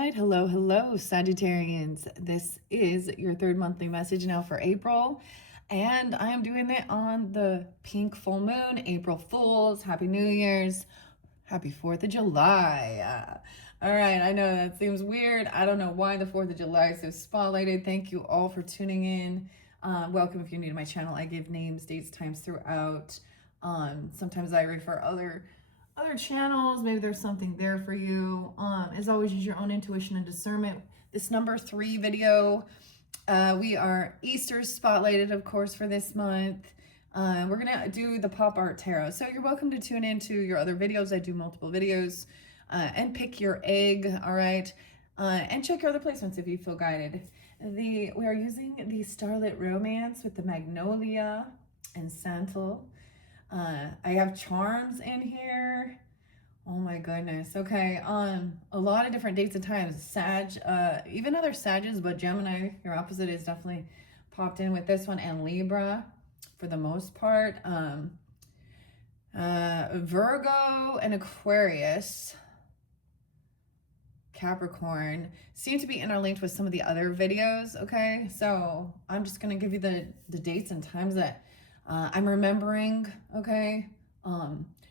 right. Hello, Sagittarians. This is your third monthly message now for April. And I am doing it on the pink full moon, April Fools. Happy New Year's. Happy 4th of July. All right, I know that seems weird. I don't know why the 4th of July is so spotlighted. Thank you all for tuning in. Welcome if you're new to my channel. I give names, dates, times throughout. Sometimes I refer other channels. Maybe there's something there for you. As always, use your own intuition and discernment. This number 3 video, we are Easter spotlighted, of course, for this month. We're gonna do the pop art tarot. So you're welcome to tune into your other videos. I do multiple videos, and pick your egg. All right, and check your other placements if you feel guided. We are using the Starlit Romance with the Magnolia and Santal. I have charms in here. Oh my goodness. Okay. A lot of different dates and times. Sag, even other Sages, but Gemini, your opposite, is definitely popped in with this one, and Libra for the most part. Virgo and Aquarius, Capricorn seem to be interlinked with some of the other videos. Okay, so I'm just gonna give you the dates and times that I'm remembering. Okay,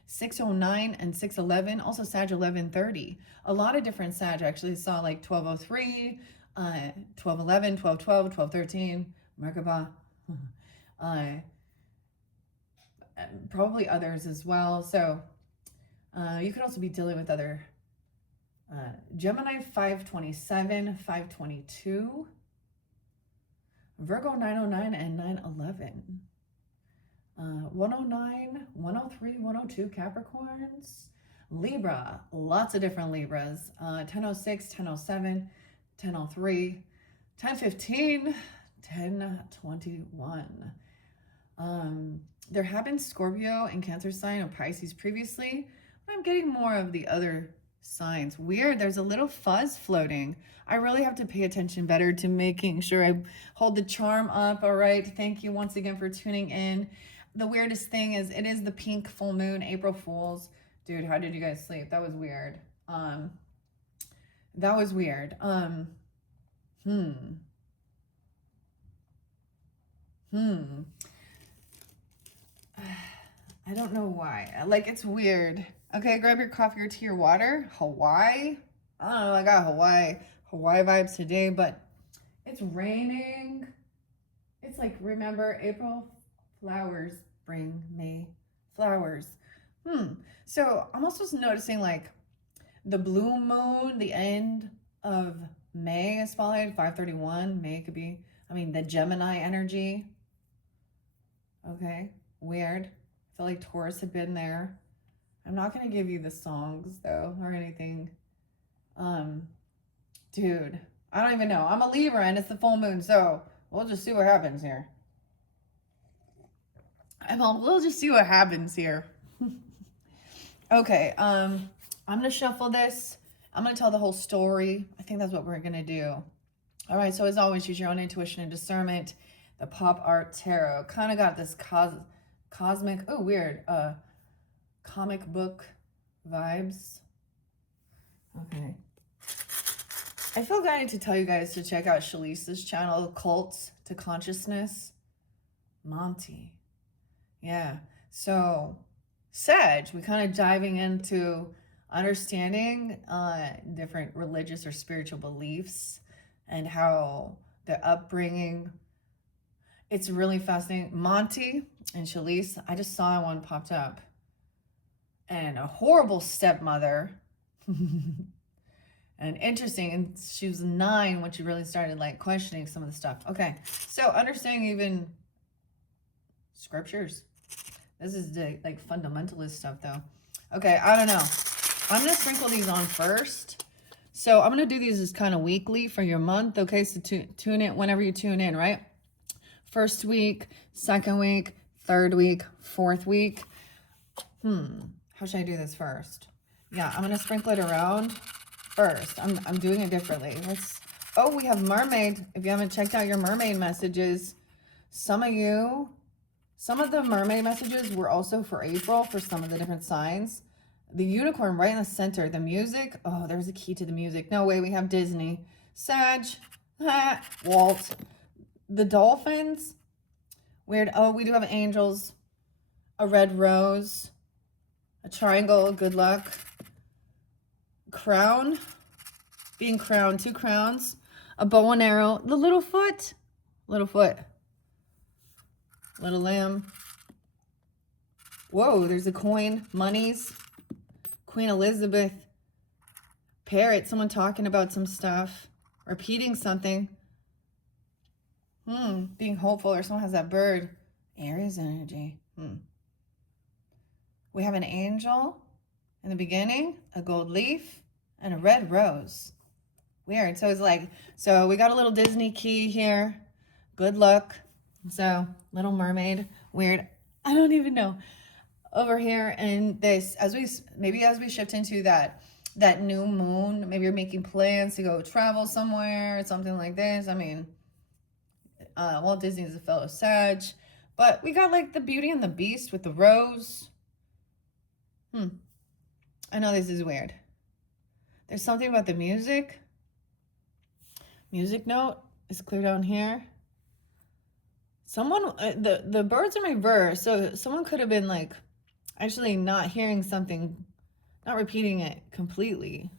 609 and 611, also Sag 1130. A lot of different Sag. Actually saw like 1203, 1211, 1212, 1213, Merkaba. Probably others as well. So you could also be dealing with other Gemini 527, 522, Virgo 909 and 911. 109, 103, 102 Capricorns, Libra, lots of different Libras, 1006, 1007, 1003, 1015, 1021. There have been Scorpio and Cancer sign and Pisces previously, but I'm getting more of the other signs. Weird, there's a little fuzz floating. I really have to pay attention better to making sure I hold the charm up. All right, thank you once again for tuning in. The weirdest thing is it is the pink full moon, April Fools. Dude, how did you guys sleep? That was weird. That was weird. I don't know why. Like, it's weird. Okay, grab your coffee or tea or water. Hawaii. I don't know. I got Hawaii vibes today, but it's raining. It's like, remember, April flowers bring May flowers. So I'm also noticing like the blue moon, the end of May is spotlighted, 531. May could be, I mean, the Gemini energy. Okay, weird. I feel like Taurus had been there. I'm not gonna give you the songs though or anything. Dude, I don't even know. I'm a Libra and it's the full moon, so we'll just see what happens here. We'll just see what happens here. Okay, I'm gonna shuffle this. I'm gonna tell the whole story. I think that's what we're gonna do. All right, so as always, use your own intuition and discernment. The pop art tarot kind of got this cosmic, oh weird, comic book vibes. Okay. I feel guided to tell you guys to check out Shalisa's channel, Cults to Consciousness. Monty. Yeah, so Sag, we kind of diving into understanding different religious or spiritual beliefs and how their upbringing. It's really fascinating. Monty and Shalise, I just saw one popped up. And a horrible stepmother. And interesting, and she was 9 when she really started like questioning some of the stuff. Okay, so understanding even scriptures. This is the like fundamentalist stuff though. Okay, I don't know. I'm gonna sprinkle these on first. So I'm gonna do these as kind of weekly for your month. Okay, so tune in whenever you tune in, right? First week, second week, third week, fourth week. How should I do this first? Yeah, I'm gonna sprinkle it around first. I'm doing it differently. Oh, we have mermaid. If you haven't checked out your mermaid messages, some of the mermaid messages were also for April for some of the different signs. The unicorn right in the center. The music. Oh, there's a key to the music. No way, we have Disney. Sag. Walt. The dolphins. Weird. Oh, we do have angels. A red rose. A triangle. Good luck. Crown. Being crowned. 2 crowns. A bow and arrow. The little foot. Little foot. Little lamb. Whoa, there's a coin. Monies. Queen Elizabeth. Parrot. Someone talking about some stuff. Repeating something. Being hopeful, or someone has that bird. Aries energy. We have an angel in the beginning, a gold leaf, and a red rose. Weird. So it's like, so we got a little Disney key here. Good luck. So, Little Mermaid. Weird. I don't even know. Over here, and this, as we shift into that new moon, maybe you're making plans to go travel somewhere or something like this. I mean, Walt Disney is a fellow Sag, but we got like the Beauty and the Beast with the rose. I know this is weird. There's something about the music. Music note is clear down here. Someone, the birds in reverse, so someone could have been like actually not hearing something, not repeating it completely.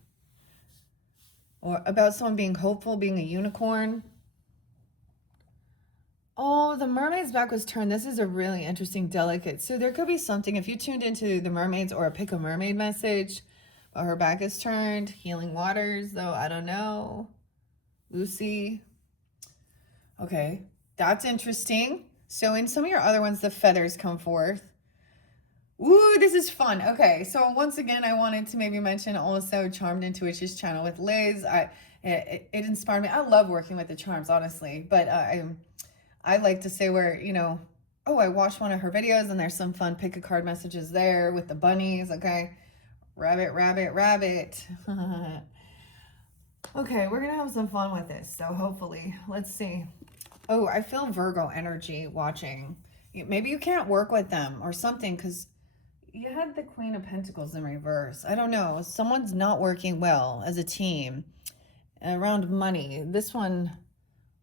Or about someone being hopeful, being a unicorn. Oh, the mermaid's back was turned. This is a really interesting, delicate. So there could be something, if you tuned into the mermaids or a pick a mermaid message, but her back is turned. Healing waters, though, I don't know. Lucy. Okay, that's interesting. So in some of your other ones, the feathers come forth. Ooh, this is fun. Okay, so once again, I wanted to maybe mention also Charmed Intuitions channel with Liz. It inspired me. I love working with the charms, honestly, but I like to say where, you know, oh, I watched one of her videos and there's some fun pick a card messages there with the bunnies. Okay, rabbit, rabbit, rabbit. Okay, we're gonna have some fun with this, so hopefully, let's see. Oh, I feel Virgo energy watching. Maybe you can't work with them or something, because you had the Queen of Pentacles in reverse. I don't know. Someone's not working well as a team around money. This one,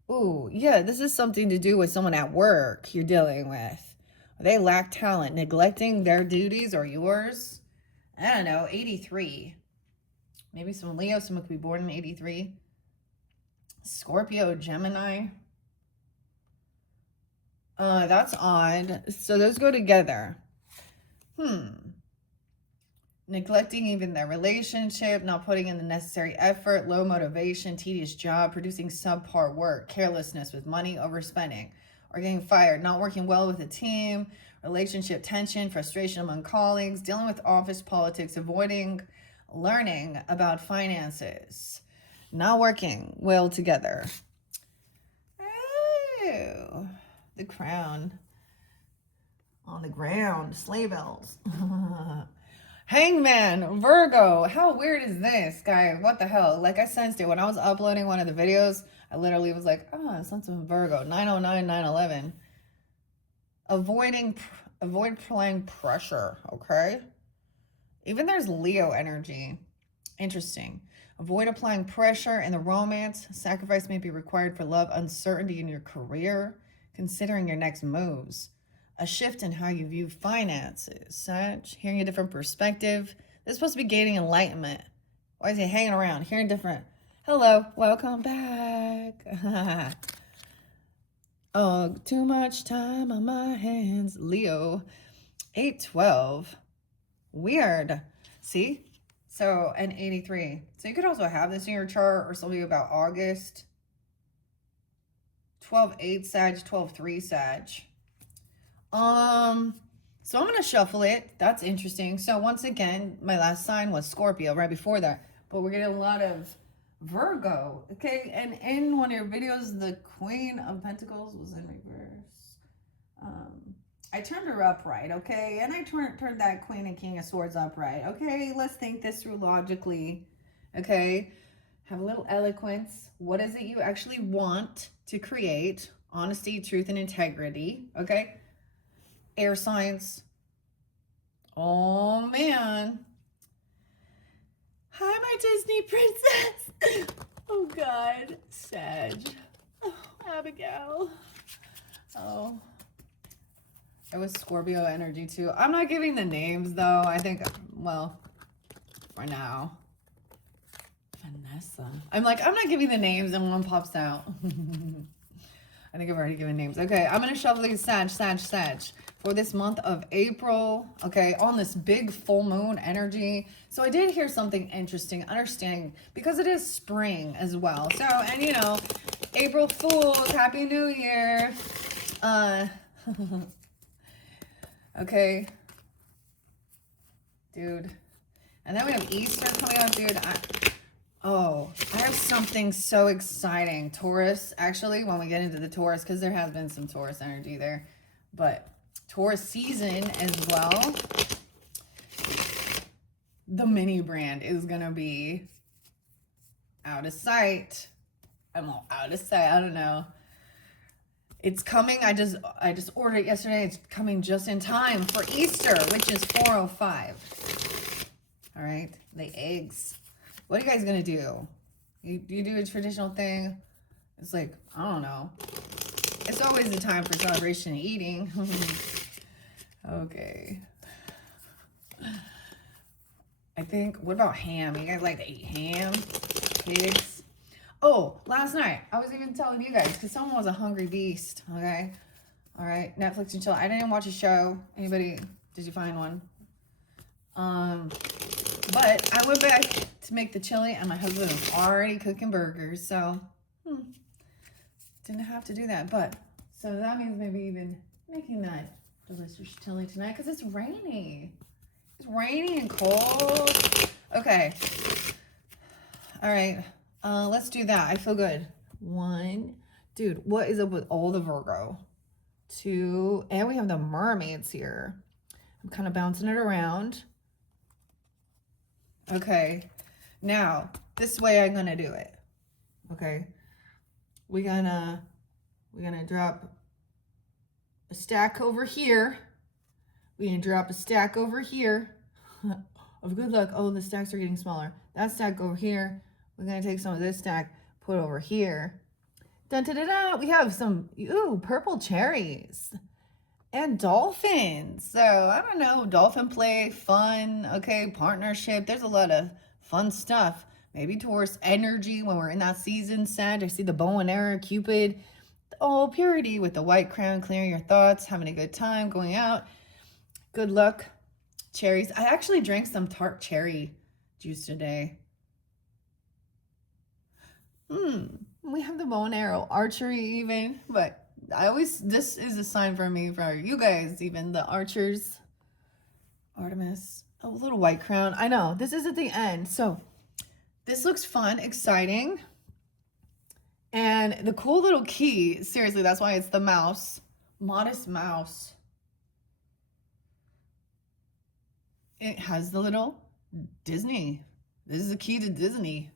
ooh, yeah, this is something to do with someone at work you're dealing with. They lack talent, neglecting their duties or yours. I don't know, 83. Maybe some Leo, someone could be born in 83. Scorpio, Gemini. That's odd. So those go together. Neglecting even their relationship, not putting in the necessary effort, low motivation, tedious job, producing subpar work, carelessness with money, overspending, or getting fired, not working well with a team, relationship tension, frustration among colleagues, dealing with office politics, avoiding learning about finances, not working well together. Oh, the crown on the ground, sleigh bells. Hangman, Virgo. How weird is this, guy? What the hell? Like, I sensed it when I was uploading one of the videos. I literally was like, oh, something Virgo. 909, 911. Avoid applying pressure, okay? Even there's Leo energy. Interesting. Avoid applying pressure in the romance. Sacrifice may be required for love. Uncertainty in your career. Considering your next moves. A shift in how you view finances, Sag. Hearing a different perspective. This is supposed to be gaining enlightenment. Why is he hanging around? Hearing different. Hello, welcome back. Oh, too much time on my hands. Leo, 812. Weird. See? So, and 83. So you could also have this in your chart or something about August. 12-8 Sag, 12-3 Sag. So I'm going to shuffle it. That's interesting. So once again, my last sign was Scorpio right before that. But we're getting a lot of Virgo. Okay. And in one of your videos, the Queen of Pentacles was in reverse. I turned her upright. Okay. And I turned that Queen and King of Swords upright. Okay. Let's think this through logically. Okay. Have a little eloquence. What is it you actually want to create? Honesty, truth, and integrity. Okay. Air signs. Oh man. Hi, my Disney princess. Oh, God. Sag. Oh, Abigail. Oh. It was Scorpio energy, too. I'm not giving the names, though. I think, well, for now. Vanessa. I'm like, I'm not giving the names, and one pops out. I think I've already given names. Okay, I'm going to shuffle these Sag for this month of April, okay, on this big full moon energy. So I did hear something interesting, understanding, because it is spring as well. So, and you know, April Fools, Happy New Year. Okay. Dude. And then we have Easter coming up, dude. I have something so exciting. Taurus, actually, when we get into the Taurus, because there has been some Taurus energy there. But Taurus season as well. The mini brand is going to be out of sight. I'm all out of sight. I don't know. It's coming. I just ordered it yesterday. It's coming just in time for Easter, which is 4:05. All right. The eggs. What are you guys going to do? You do a traditional thing? It's like, I don't know. It's always the time for celebration and eating. Okay. I think, what about ham? You guys like to eat ham? Pigs? Oh, last night, I was even telling you guys, because someone was a hungry beast, okay? All right, Netflix and chill. I didn't watch a show. Anybody, did you find one? But I went back to make the chili, and my husband was already cooking burgers, so didn't have to do that. But so that means maybe even making that delicious chili tonight, because it's rainy. It's rainy and cold. Okay. All right. Let's do that. I feel good. 1, dude. What is up with all the Virgo? 2, and we have the mermaids here. I'm kind of bouncing it around. Okay, now this way I'm gonna do it. Okay, we're gonna drop a stack over here. We're gonna drop a stack over here of good luck. Oh, the stacks are getting smaller. That stack over here. We're gonna take some of this stack, put over here. Dun da da da. We have some purple cherries. And dolphins. So, I don't know, dolphin play, fun, okay, partnership. There's a lot of fun stuff. Maybe Taurus energy when we're in that season, Sag. I see the bow and arrow, Cupid. Oh, purity with the white crown, clearing your thoughts, having a good time, going out. Good luck. Cherries. I actually drank some tart cherry juice today. We have the bow and arrow, archery even, but this is a sign for me, for you guys, even the archers. Artemis. Oh, a little white crown. I know, this is at the end. So this looks fun, exciting. And the cool little key, seriously, that's why it's the mouse. Modest mouse. It has the little Disney. This is the key to Disney.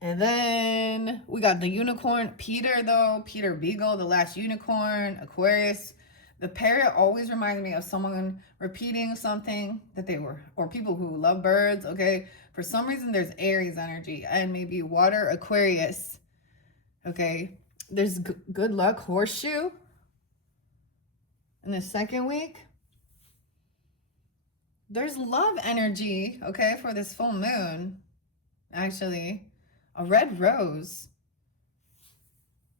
And then we got the unicorn, Peter though, Peter Beagle, the last unicorn, Aquarius. The parrot always reminds me of someone repeating something that they were, or people who love birds, okay? For some reason, there's Aries energy and maybe water, Aquarius, okay? There's good luck, horseshoe in the second week. There's love energy, okay, for this full moon, actually. A red rose.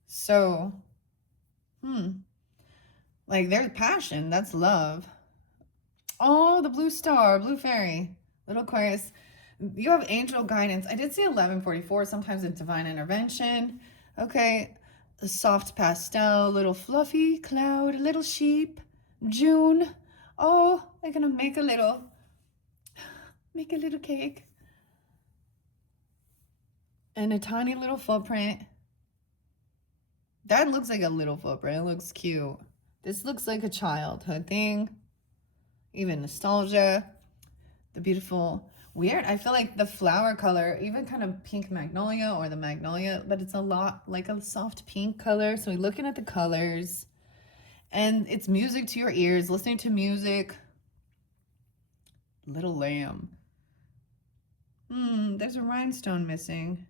So, like there's passion. That's love. Oh, the blue star, blue fairy, little Aquarius. You have angel guidance. I did see 1144. Sometimes it's divine intervention. Okay, a soft pastel, little fluffy cloud, little sheep. June. Oh, they're gonna make a little cake. And a tiny little footprint. That looks like a little footprint. It looks cute. This looks like a childhood thing. Even nostalgia. The beautiful, weird. I feel like the flower color, even kind of pink magnolia or the magnolia, but it's a lot like a soft pink color. So we're looking at the colors. And it's music to your ears, listening to music. Little lamb. There's a rhinestone missing.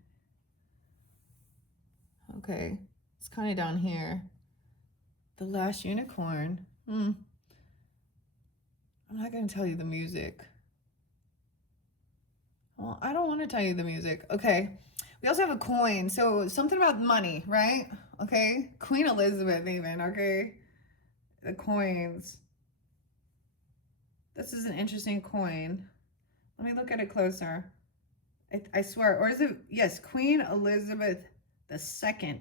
Okay, it's kind of down here. The last unicorn. I'm not going to tell you the music. Well, I don't want to tell you the music. Okay. We also have a coin. So something about money, right? Okay. Queen Elizabeth, even. Okay. The coins. This is an interesting coin. Let me look at it closer. I swear. Or is it? Yes. Queen Elizabeth II.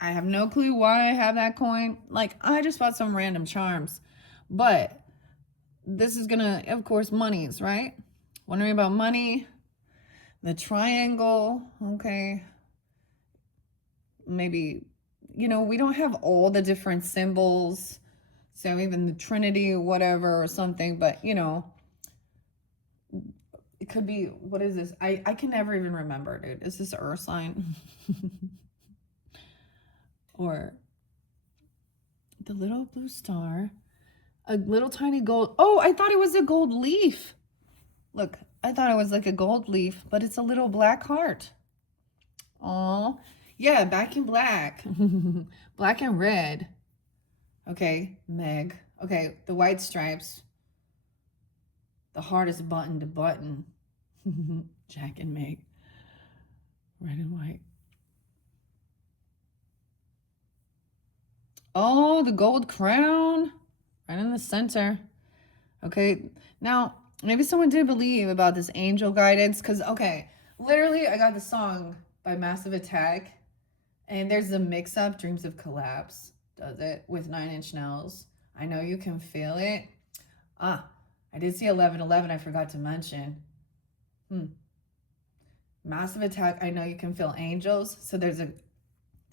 I have no clue why I have that coin. Like, I just bought some random charms. But this is going to, of course, monies, right? Wondering about money. The triangle, okay. Maybe, we don't have all the different symbols. So even the Trinity or whatever or something, but it could be, what is this? I can never even remember, dude. Is this an earth sign? Or the little blue star, a little tiny gold. Oh, I thought it was a gold leaf. Look, I thought it was like a gold leaf, but it's a little black heart. Oh, yeah, back in black. Black and red. Okay, Meg. Okay, the white stripes. The hardest button to button. Jack and Meg. Red and white. Oh, the gold crown. Right in the center. Okay, now, maybe someone did believe about this angel guidance. Because, okay, literally, I got the song by Massive Attack. And there's a mix-up, Dreams of Collapse. Does it with 9 Inch Nails. I know you can feel it. I did see 11:11. I forgot to mention. Massive Attack. I know you can feel angels. So there's a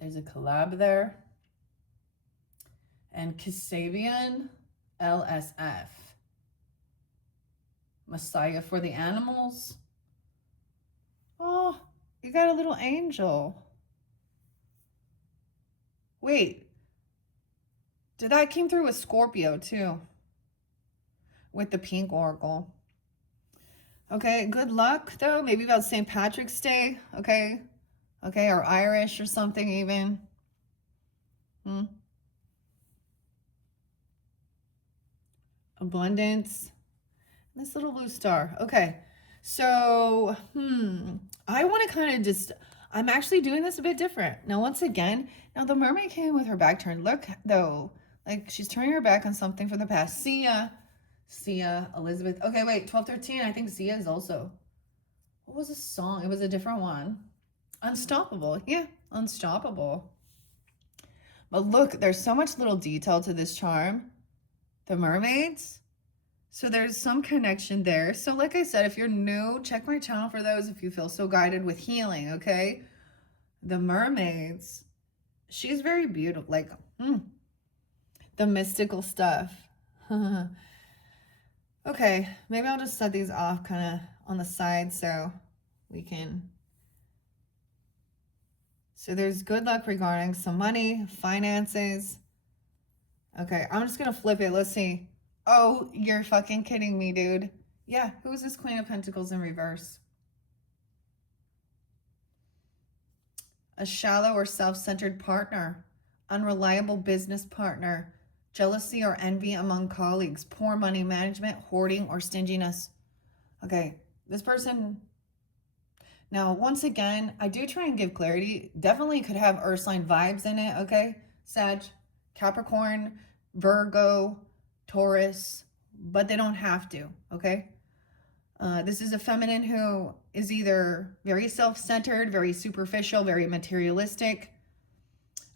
collab there. And Kasabian, LSF. Messiah for the Animals. Oh, you got a little angel. Wait. Did that came through with Scorpio too? With the pink oracle. Okay, good luck though. Maybe about St. Patrick's Day. Okay. Okay, or Irish or something even. Abundance. This little blue star. Okay. So, I want to kind of just, I'm actually doing this a bit different. Now, once again, now the mermaid came with her back turned. Look though, like she's turning her back on something from the past. Sia, Elizabeth. Okay, wait, 12:13. I think Sia is also. What was the song? It was a different one. Unstoppable. Yeah, Unstoppable. But look, there's so much little detail to this charm. The mermaids. So there's some connection there. So like I said, if you're new, check my channel for those if you feel so guided with healing, okay? The mermaids. She's very beautiful. Like, the mystical stuff. Okay, maybe I'll just set these off kind of on the side so we can. So there's good luck regarding some money, finances. Okay, I'm just going to flip it. Let's see. Oh, you're fucking kidding me, dude. Yeah, who is this Queen of Pentacles in reverse? A shallow or self-centered partner, unreliable business partner, jealousy or envy among colleagues, poor money management, hoarding, or stinginess. Okay, this person. Now, once again, I do try and give clarity. Definitely could have earth sign vibes in it, okay? Sag, Capricorn, Virgo, Taurus, but they don't have to, okay? This is a feminine who is either very self-centered, very superficial, very materialistic.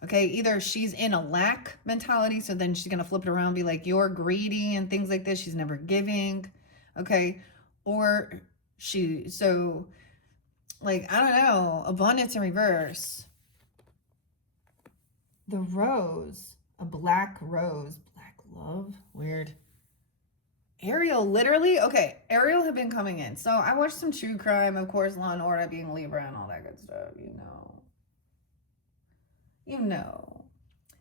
Okay, either she's in a lack mentality, so then she's going to flip it around and be like, you're greedy and things like this. She's never giving, okay? Or so, like, I don't know, abundance in reverse. The rose, a black rose, black love, weird. Ariel, literally? Okay, Ariel had been coming in. So I watched some true crime, of course, Law and Order, being Libra and all that good stuff, You know.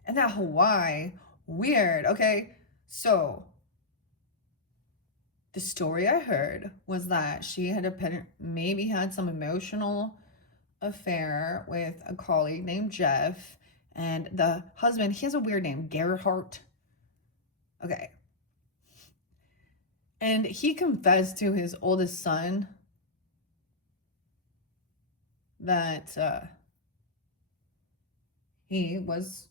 And that Hawaii, weird, okay? So, The story I heard was that she had maybe had some emotional affair with a colleague named Jeff, and the husband, he has a weird name, Gerhardt. Okay. And he confessed to his oldest son that he was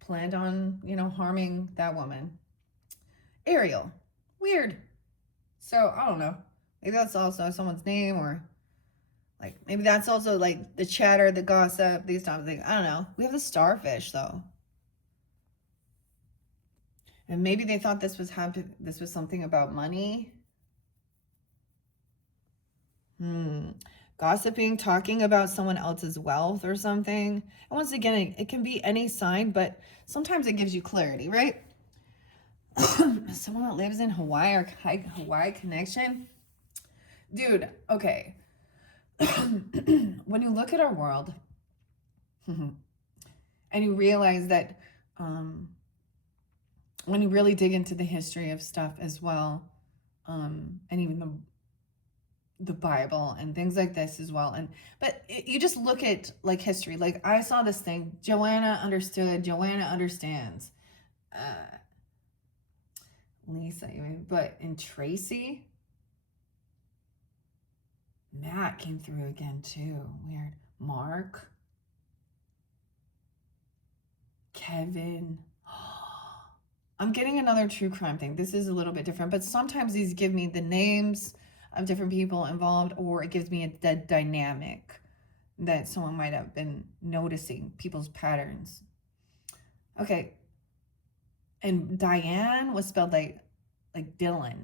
planned on, harming that woman. Ariel. Weird. So, I don't know. Maybe that's also someone's name, or like maybe that's also like the chatter, the gossip, these types of things. I don't know. We have the starfish though. And maybe they thought this was something about money. Gossiping, talking about someone else's wealth or something. And once again, it can be any sign, but sometimes it gives you clarity, right? Someone that lives in Hawaii or Hawaii connection. Dude, okay. When you look at our world and you realize that when you really dig into the history of stuff as well, and even the Bible and things like this as well, but you just look at like history. Like I saw this thing, Joanna understood, Joanna understands. Lisa, but in Tracy, Matt came through again too. Weird. Mark, Kevin. I'm getting another true crime thing. This is a little bit different, but sometimes these give me the names of different people involved, or it gives me the dynamic that someone might have been noticing people's patterns. Okay. And Diane was spelled like Dylan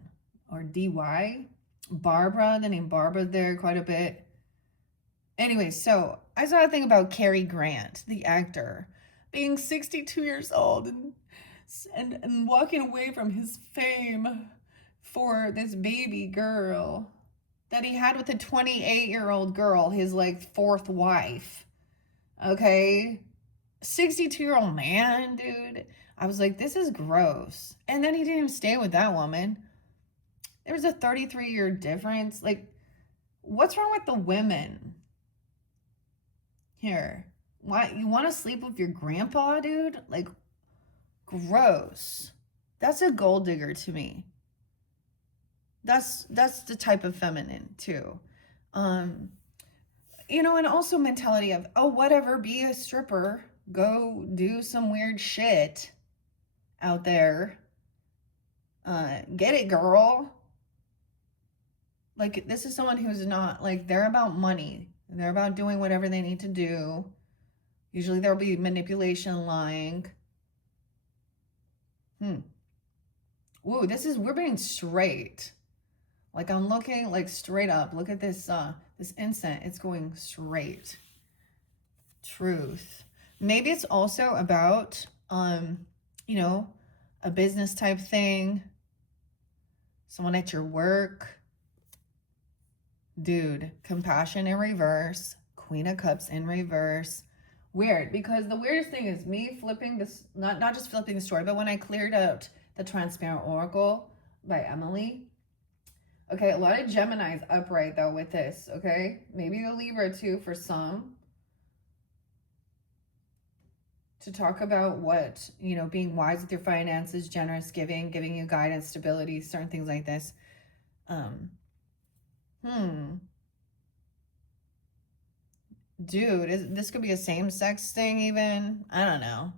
or D-Y. Barbara, the name Barbara there quite a bit. Anyway, so I saw a thing about Cary Grant, the actor, being 62 years old and walking away from his fame for this baby girl that he had with a 28-year-old girl, his like fourth wife. Okay? 62-year-old man, dude. I was like, this is gross. And then he didn't even stay with that woman. There was a 33-year difference. Like, what's wrong with the women? Here. Why you want to sleep with your grandpa, dude? Like, gross. That's a gold digger to me. That's the type of feminine too. And also mentality of, oh, whatever, be a stripper, go do some weird shit out there. Get it, girl. Like, this is someone who's not, like, they're about money. They're about doing whatever they need to do. Usually there'll be manipulation, lying. Ooh, we're being straight. Like, I'm looking, like, straight up. Look at this, this incense. It's going straight. Truth. Maybe it's also about, a business type thing. Someone at your work. Dude, compassion in reverse. Queen of Cups in reverse. Weird, because the weirdest thing is me flipping this, not just flipping the story, but when I cleared out the Transparent Oracle by Emily. Okay, a lot of Geminis upright though with this, okay? Maybe a Libra too for some. To talk about what, being wise with your finances, generous giving you guidance, stability, certain things like this. Dude, this could be a same-sex thing even. I don't know.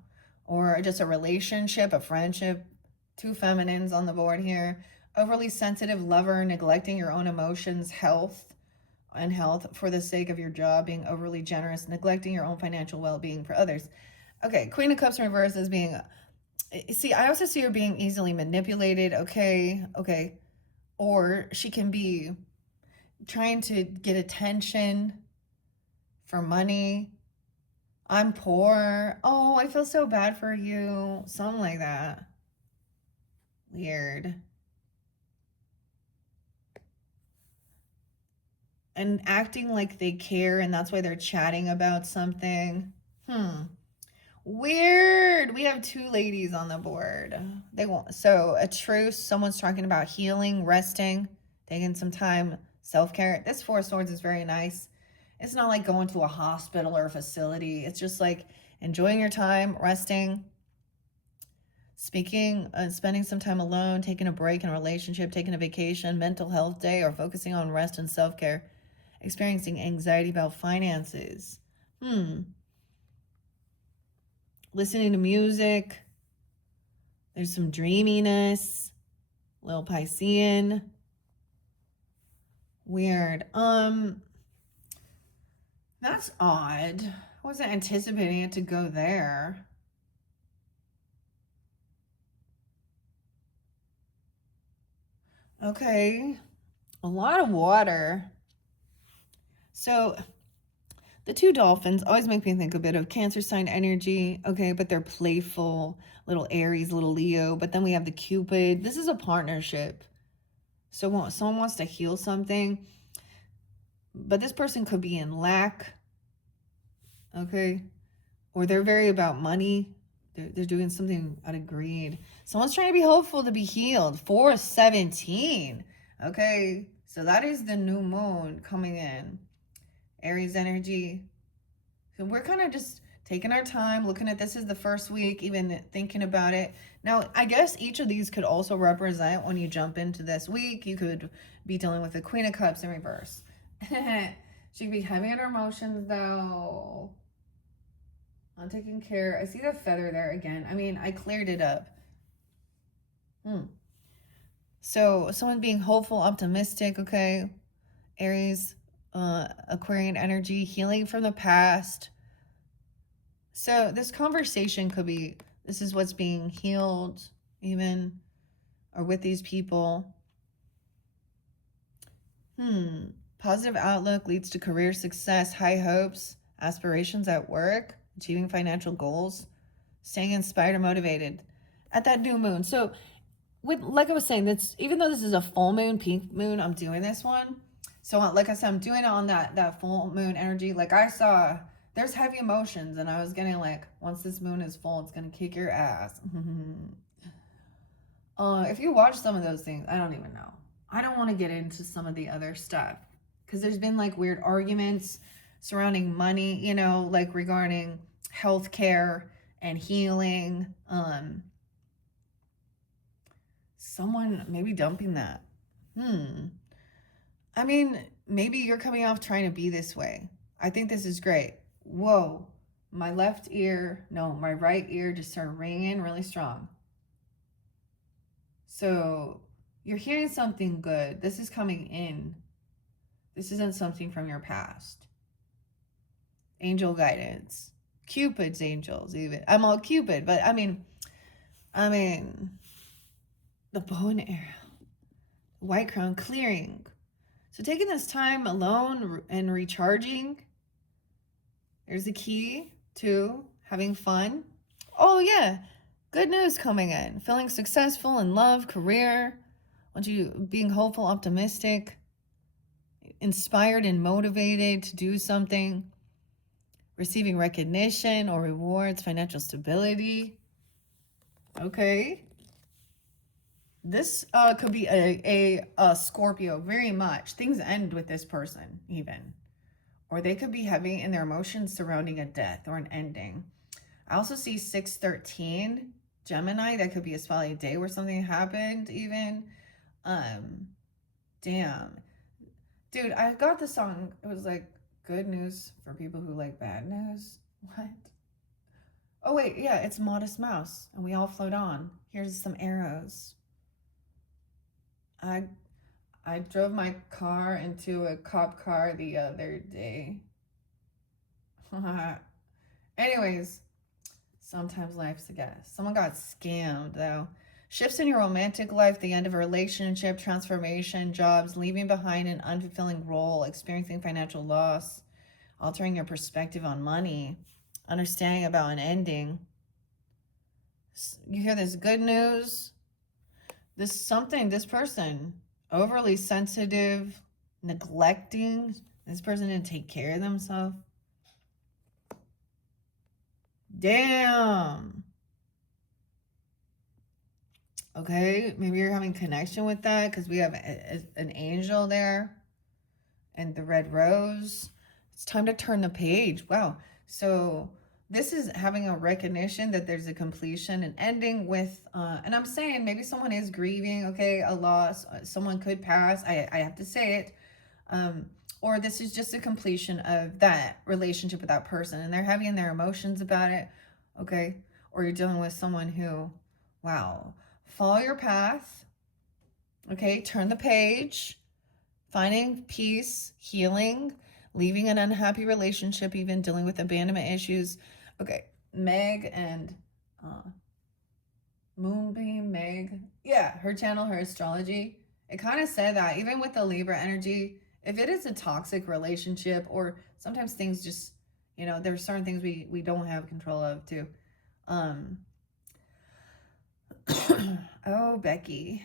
Or just a relationship, a friendship. Two feminines on the board here. Overly sensitive lover, neglecting your own emotions, health for the sake of your job, being overly generous, neglecting your own financial well-being for others. Okay, Queen of Cups in reverse is being... See, I also see her being easily manipulated. Okay. Or she can be trying to get attention for money. I'm poor. Oh, I feel so bad for you. Something like that. Weird. And acting like they care, and that's why they're chatting about something. Weird. We have two ladies on the board. They want so a truce. Someone's talking about healing, resting, taking some time, self-care. This Four of Swords is very nice. It's not like going to a hospital or a facility. It's just like enjoying your time, resting, speaking, spending some time alone, taking a break in a relationship, taking a vacation, mental health day, or focusing on rest and self-care, experiencing anxiety about finances. Listening to music. There's some dreaminess. Little Piscean. Weird. That's odd. I wasn't anticipating it to go there. Okay. A lot of water. So the two dolphins always make me think a bit of Cancer sign energy, okay, but they're playful, little Aries, little Leo. But then we have the Cupid. This is a partnership. So someone wants to heal something, but this person could be in lack, okay, or they're very about money. They're doing something out of greed. Someone's trying to be hopeful to be healed. 4/17, okay, so that is the new moon coming in. Aries energy. So we're kind of just taking our time, looking at this as the first week, even thinking about it. Now, I guess each of these could also represent when you jump into this week. You could be dealing with the Queen of Cups in reverse. She could be heavy on her emotions, though. I'm taking care. I see the feather there again. I mean, I cleared it up. So someone being hopeful, optimistic, okay? Aries, Aquarian energy, healing from the past. So this conversation could be, this is what's being healed even, or with these people. Positive outlook leads to career success, high hopes, aspirations at work, achieving financial goals, staying inspired and motivated at that new moon. So with, like I was saying, that's, even though this is a full moon, pink moon, I'm doing this one. So like I said, I'm doing it on that full moon energy. Like I saw, there's heavy emotions, and I was getting like, once this moon is full, it's gonna kick your ass. If you watch some of those things, I don't even know. I don't want to get into some of the other stuff because there's been like weird arguments surrounding money, you know, like regarding healthcare and healing. Someone maybe dumping that. I mean, maybe you're coming off trying to be this way. I think this is great. Whoa, my right ear just started ringing really strong. So you're hearing something good. This is coming in. This isn't something from your past. Angel guidance. Cupid's angels, even. I'm all Cupid, but I mean, the bow and arrow. White crown clearing. So taking this time alone and recharging. There's the key to having fun. Oh yeah, good news coming in. Feeling successful in love, career. Want you being hopeful, optimistic, inspired and motivated to do something. Receiving recognition or rewards, financial stability. Okay. This could be a Scorpio, very much. Things end with this person, even. Or they could be heavy in their emotions surrounding a death or an ending. I also see 6/13, Gemini. That could be a spotlight day where something happened, even. Damn. Dude, I got the song. It was like, good news for people who like bad news. What? Oh, wait, yeah, it's Modest Mouse, and we all float on. Here's some arrows. I drove my car into a cop car the other day. Anyways, sometimes life's a guess. Someone got scammed, though. Shifts in your romantic life, the end of a relationship, transformation, jobs, leaving behind an unfulfilling role, experiencing financial loss, altering your perspective on money, understanding about an ending. You hear this good news. This person, overly sensitive, neglecting. This person didn't take care of themselves. Damn. Okay, maybe you're having connection with that because we have an angel there and the red rose. It's time to turn the page. Wow. So this is having a recognition that there's a completion and ending with, and I'm saying maybe someone is grieving, okay, a loss. Someone could pass. I have to say it. Or this is just a completion of that relationship with that person and they're having their emotions about it, okay? Or you're dealing with someone who, wow, follow your path, okay? Turn the page, finding peace, healing, leaving an unhappy relationship, even dealing with abandonment issues. Okay, Meg and Moonbeam, Meg, yeah, her channel, her astrology, it kind of said that even with the Libra energy, if it is a toxic relationship or sometimes things just, you know, there's certain things we don't have control of too. Oh, Becky.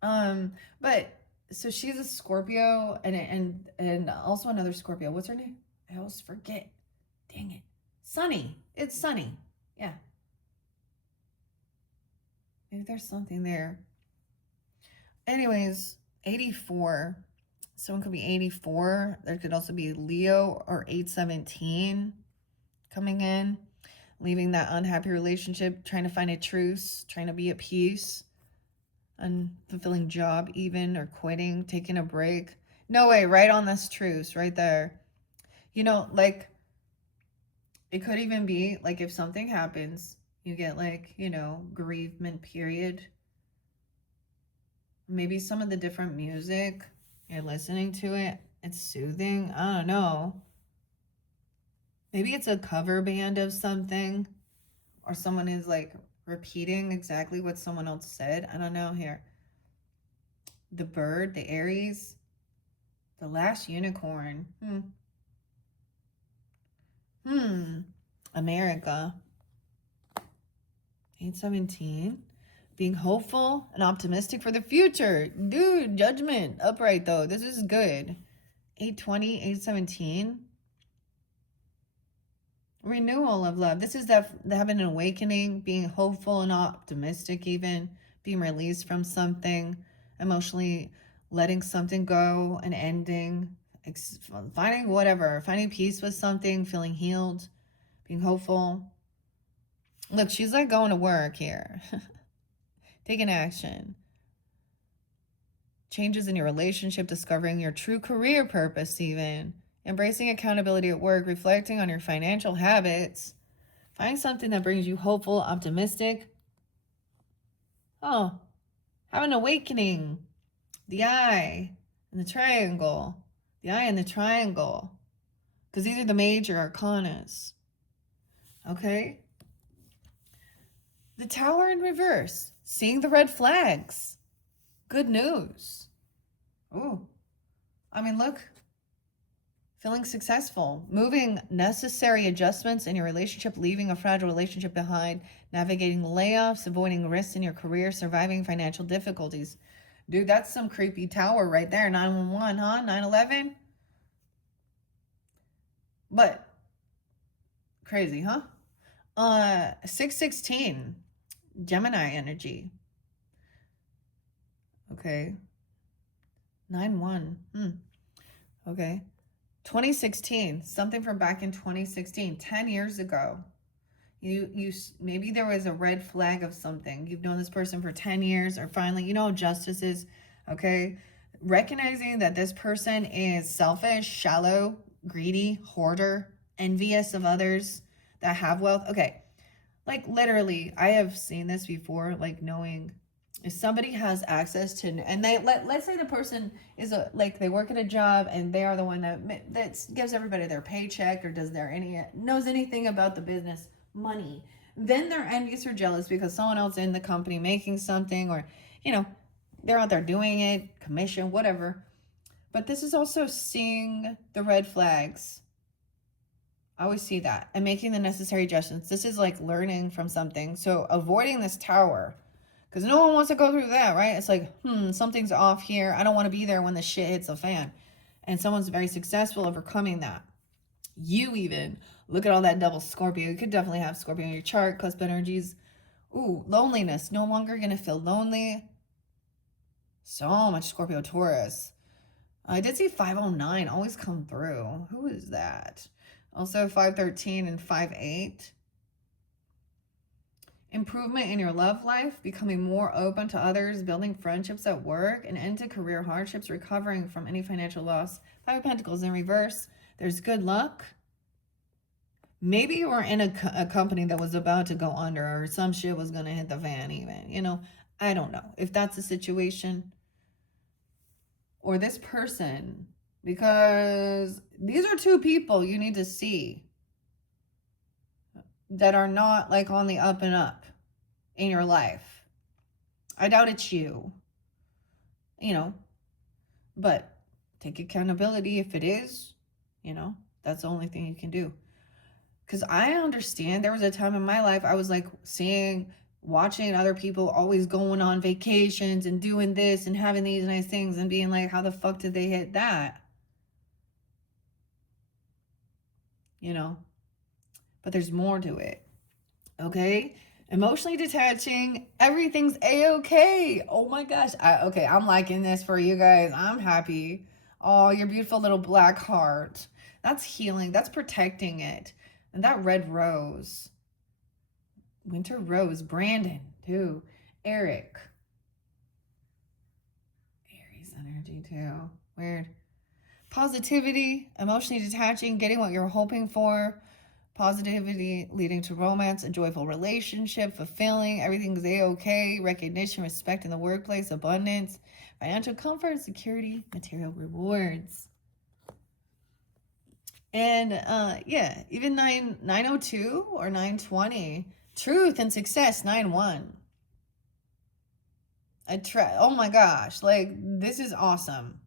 But so she's a Scorpio and also another Scorpio. What's her name? I always forget. Dang it. Sunny. It's Sunny. Yeah. Maybe there's something there. Anyways, 84. Someone could be 84. There could also be Leo or 817 coming in, leaving that unhappy relationship, trying to find a truce, trying to be at peace, unfulfilling job even, or quitting, taking a break. No way, right on this truce, right there. You know, like, it could even be, like, if something happens, you get, like, you know, bereavement period. Maybe some of the different music, you're listening to it, it's soothing. I don't know. Maybe it's a cover band of something, or someone is like repeating exactly what someone else said. I don't know here. The bird, the Aries, the last unicorn. America. 817. Being hopeful and optimistic for the future. Dude, judgment. Upright though. This is good. 820, 817. Renewal of love. This is having an awakening, being hopeful and optimistic even, being released from something, emotionally letting something go, an ending, finding whatever, finding peace with something, feeling healed, being hopeful. Look, she's like going to work here. Taking action. Changes in your relationship, discovering your true career purpose even. Embracing accountability at work, reflecting on your financial habits. Find something that brings you hopeful, optimistic. Oh, have an awakening. The eye and the triangle. The eye and the triangle. Because these are the major arcanas. Okay? The Tower in reverse. Seeing the red flags. Good news. Ooh. I mean, look. Feeling successful, moving necessary adjustments in your relationship, leaving a fragile relationship behind, navigating layoffs, avoiding risks in your career, surviving financial difficulties. Dude, that's some creepy tower right there. 911, huh? 911? But crazy, huh? 616, Gemini energy. Okay. 9-1. Okay. 2016, something from back in 2016, 10 years ago. You maybe there was a red flag of something. You've known this person for 10 years, or finally, you know, justice is, okay? Recognizing that this person is selfish, shallow, greedy, hoarder, envious of others that have wealth. Okay, like literally, I have seen this before, like knowing if somebody has access to, and let's say the person is like they work at a job and they are the one that gives everybody their paycheck or knows anything about the business money, then they're envious or jealous because someone else in the company making something, or you know, they're out there doing it, commission, whatever. But this is also seeing the red flags. I always see that, and making the necessary adjustments. This is like learning from something. So avoiding this tower, because no one wants to go through that, right? It's like, something's off here. I don't want to be there when the shit hits the fan. And someone's very successful overcoming that. You even. Look at all that double Scorpio. You could definitely have Scorpio in your chart. Cusp energies. Ooh, loneliness. No longer going to feel lonely. So much Scorpio Taurus. I did see 509 always come through. Who is that? Also 513 and 58. Improvement in your love life, becoming more open to others, building friendships at work, and end to career hardships, recovering from any financial loss. Five of Pentacles in reverse. There's good luck. Maybe you were in a company that was about to go under, or some shit was going to hit the fan even. You know, I don't know if that's the situation. Or this person, because these are two people you need to see that are not like on the up and up in your life. I doubt it's you, you know, but take accountability if it is, you know, that's the only thing you can do. Because I understand there was a time in my life I was like watching other people always going on vacations and doing this and having these nice things and being like, how the fuck did they hit that? You know, but there's more to it. Okay. Emotionally detaching. Everything's a-okay. Oh my gosh. Okay. I'm liking this for you guys. I'm happy. Oh, your beautiful little black heart. That's healing. That's protecting it. And that red rose. Winter rose. Brandon too. Eric. Aries energy too. Weird. Positivity. Emotionally detaching. Getting what you're hoping for. Positivity leading to romance, a joyful relationship, fulfilling, everything's a-okay, recognition, respect in the workplace, abundance, financial comfort, security, material rewards. And yeah, even 902 or 920, truth and success, 91. Oh my gosh, like this is awesome.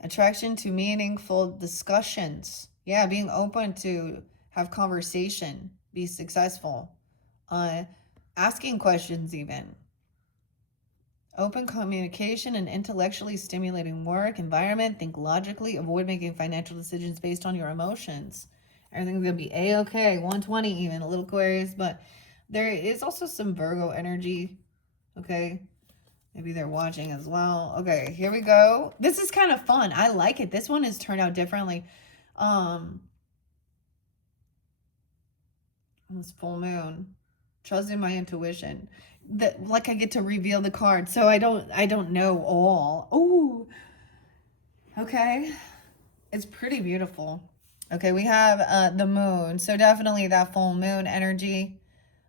Attraction to meaningful discussions. Yeah, being open to have conversation, be successful. Asking questions even. Open communication and intellectually stimulating work, environment, think logically, avoid making financial decisions based on your emotions. Everything's going to be a-okay, 120 even, a little Aquarius, but there is also some Virgo energy, okay? Maybe they're watching as well. Okay, here we go. This is kind of fun. I like it. This one has turned out differently. This full moon. Trusting my intuition. That like I get to reveal the card. So I don't know all. Oh. Okay. It's pretty beautiful. Okay, we have the moon. So definitely that full moon energy.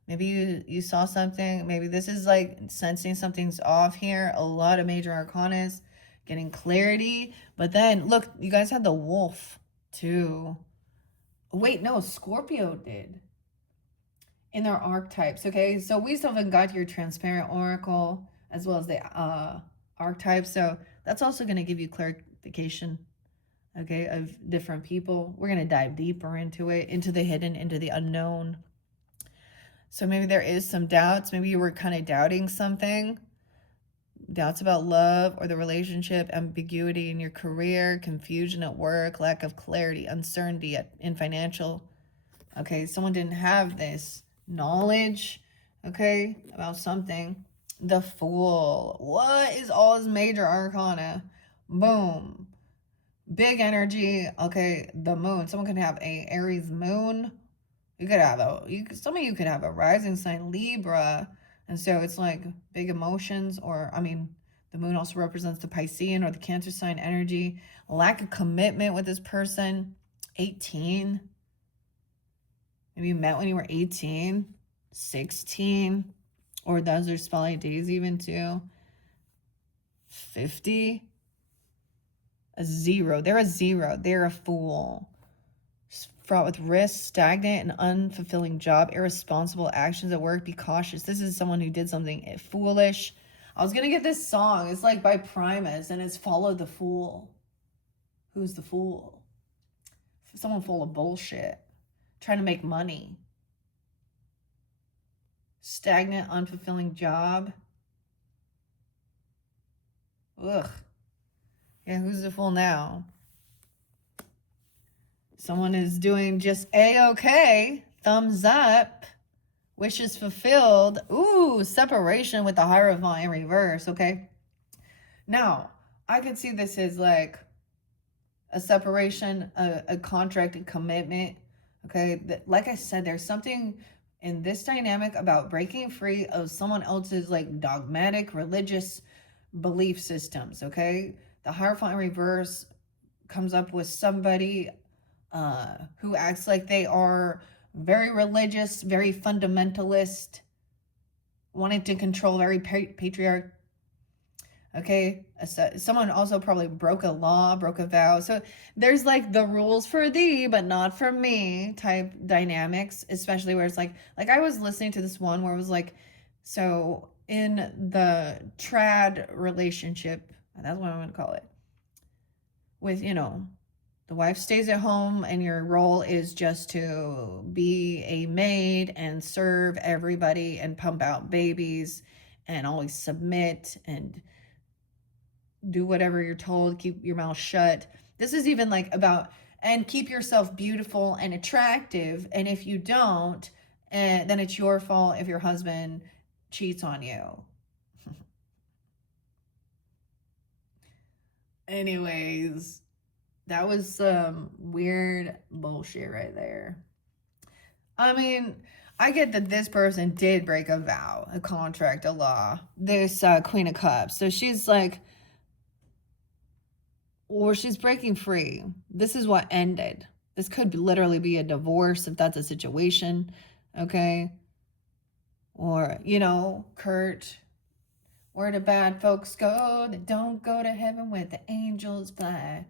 Maybe you saw something. Maybe this is like sensing something's off here. A lot of major arcanas, getting clarity. But then, look, you guys had the wolf too. Wait, no, Scorpio did. In their archetypes, okay? So we still haven't got your transparent oracle as well as the archetypes. So that's also going to give you clarification, okay, of different people. We're going to dive deeper into it, into the hidden, into the unknown. So maybe there is some doubts. Maybe you were kind of doubting something. Doubts about love or the relationship, ambiguity in your career, confusion at work, lack of clarity, uncertainty in financial. Okay, someone didn't have this knowledge, okay, about something. The Fool. What is all this major arcana? Boom. Big energy. Okay, the moon. Someone could have a Aries moon. You could have some of you could have a rising sign Libra, and so it's like big emotions, or I mean, the moon also represents the Piscean or the Cancer sign energy. Lack of commitment with this person. 18. Maybe you met when you were 18, 16, or those are spotlight days even too. 50. A 0. They're a 0. They're a fool. Fraught with risk, stagnant and unfulfilling job, irresponsible actions at work. Be cautious. This is someone who did something foolish. I was going to get this song. It's like by Primus, and it's Follow the Fool. Who's the fool? Someone full of bullshit. Trying to make money. Stagnant, unfulfilling job. Ugh. Yeah, who's the fool now? Someone is doing just a-okay. Thumbs up. Wishes fulfilled. Ooh, separation with the Hierophant in reverse, okay? Now, I could see this as like a separation, a contract, a commitment, okay? Like I said, there's something in this dynamic about breaking free of someone else's like dogmatic religious belief systems, okay? The Hierophant in reverse comes up with somebody who acts like they are very religious, very fundamentalist, wanting to control, very patriarch. Okay, someone also probably broke a law, broke a vow. So there's like the rules for thee, but not for me type dynamics, especially where it's like I was listening to this one where it was like, so in the trad relationship, that's what I'm gonna call it, with, you know, the wife stays at home and your role is just to be a maid and serve everybody and pump out babies and always submit and do whatever you're told, keep your mouth shut. This is even like about, and keep yourself beautiful and attractive. And if you don't, then it's your fault if your husband cheats on you. Anyways, that was some weird bullshit right there. I mean, I get that this person did break a vow, a contract, a law. This Queen of Cups. So she's like, or she's breaking free. This is what ended. This could literally be a divorce if that's a situation, okay? Or, you know, Kurt, where the bad folks go, they don't go to heaven where the angels fly.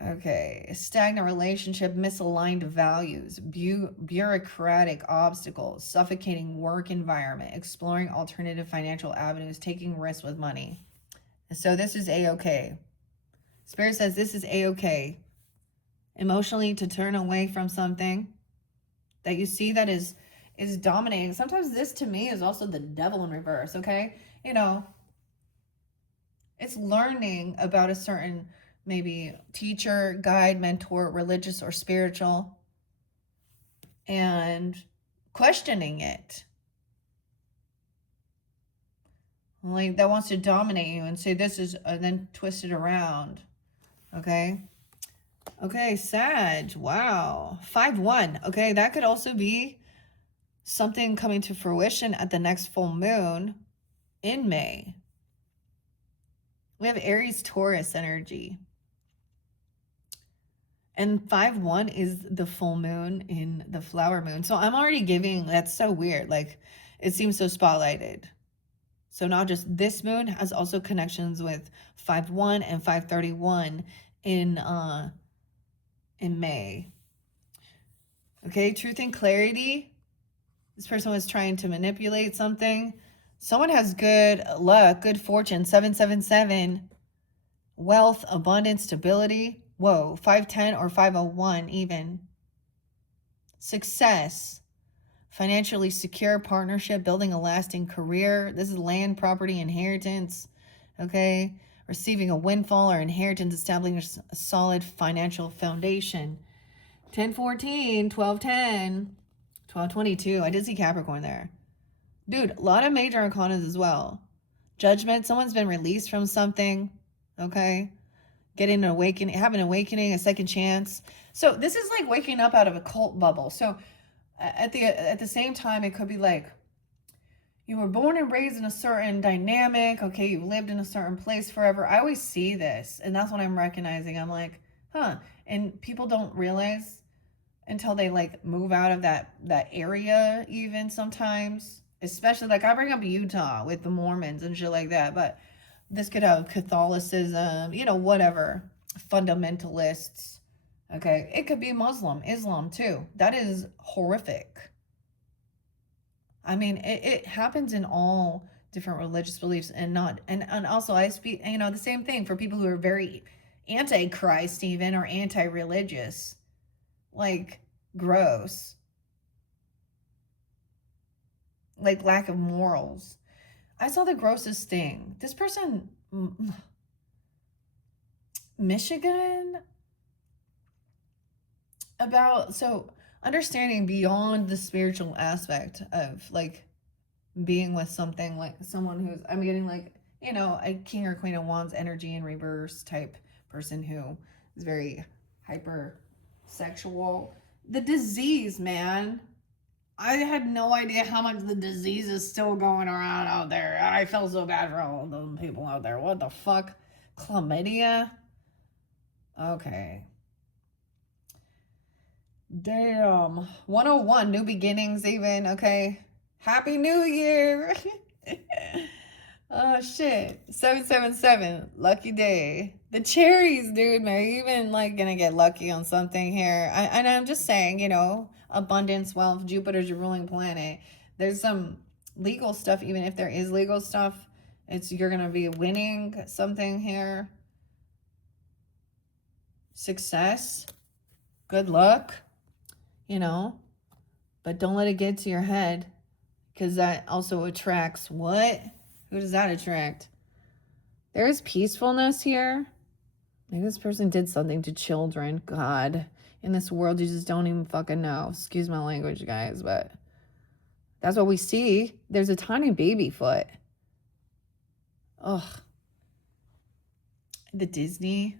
Okay, stagnant relationship, misaligned values, bureaucratic obstacles, suffocating work environment, exploring alternative financial avenues, taking risks with money. So this is a-okay. Spirit says this is a-okay. Emotionally, to turn away from something that you see that is dominating. Sometimes this to me is also the devil in reverse, okay? You know, it's learning about a certain maybe teacher, guide, mentor, religious or spiritual, and questioning it. Like that wants to dominate you and say this is, then twist it around. Okay. Okay, Sag. Wow. 5-1. Okay, that could also be something coming to fruition at the next full moon in May. We have Aries Taurus energy. And 5-1 is the full moon in the flower moon. So I'm already giving, that's so weird. Like it seems so spotlighted. So not just this moon has also connections with 5-1 and 5-31 in May. Okay, truth and clarity. This person was trying to manipulate something. Someone has good luck, good fortune. 777. Wealth, abundance, stability. Whoa, 510 or 501 even. Success. Financially secure partnership, building a lasting career. This is land, property, inheritance. Okay. Receiving a windfall or inheritance, establishing a solid financial foundation. 1014, 1210, 1222. I did see Capricorn there. Dude, a lot of major arcanas as well. Judgment. Someone's been released from something. Okay. Getting an awakening, having an awakening, a second chance. So this is like waking up out of a cult bubble. So at the same time, it could be like you were born and raised in a certain dynamic. Okay, you lived in a certain place forever. I always see this, and that's what I'm recognizing. I'm like, huh. And people don't realize until they like move out of that area, even sometimes. Especially like I bring up Utah with the Mormons and shit like that, but this could have Catholicism, you know, whatever, fundamentalists. Okay, it could be Muslim, Islam too. That is horrific. I mean, it happens in all different religious beliefs, and not, and also I speak, you know, the same thing for people who are very anti-Christ even, or anti-religious. Like, gross. Like, lack of morals. I saw the grossest thing. This person, Michigan, about, so understanding beyond the spiritual aspect of like being with something, like someone who's, I'm getting like, you know, a king or queen of wands energy in reverse type person who is very hyper sexual. The disease, man. I had no idea how much the disease is still going around out there. I felt so bad for all those people out there. What the fuck? Chlamydia? Okay. Damn. 101, new beginnings, even. Okay. Happy New Year. Oh, shit. 777, lucky day. The cherries, dude. Are you even like gonna get lucky on something here? And I'm just saying, you know, abundance, wealth, Jupiter's your ruling planet. There's some legal stuff, even if there is legal stuff, you're gonna be winning something here. Success, good luck, you know, but don't let it get to your head, because that also attracts what? Who does that attract? There is peacefulness here. Maybe this person did something to children. God, in this world, you just don't even fucking know. Excuse my language, guys, but that's what we see. There's a tiny baby foot. Ugh. The Disney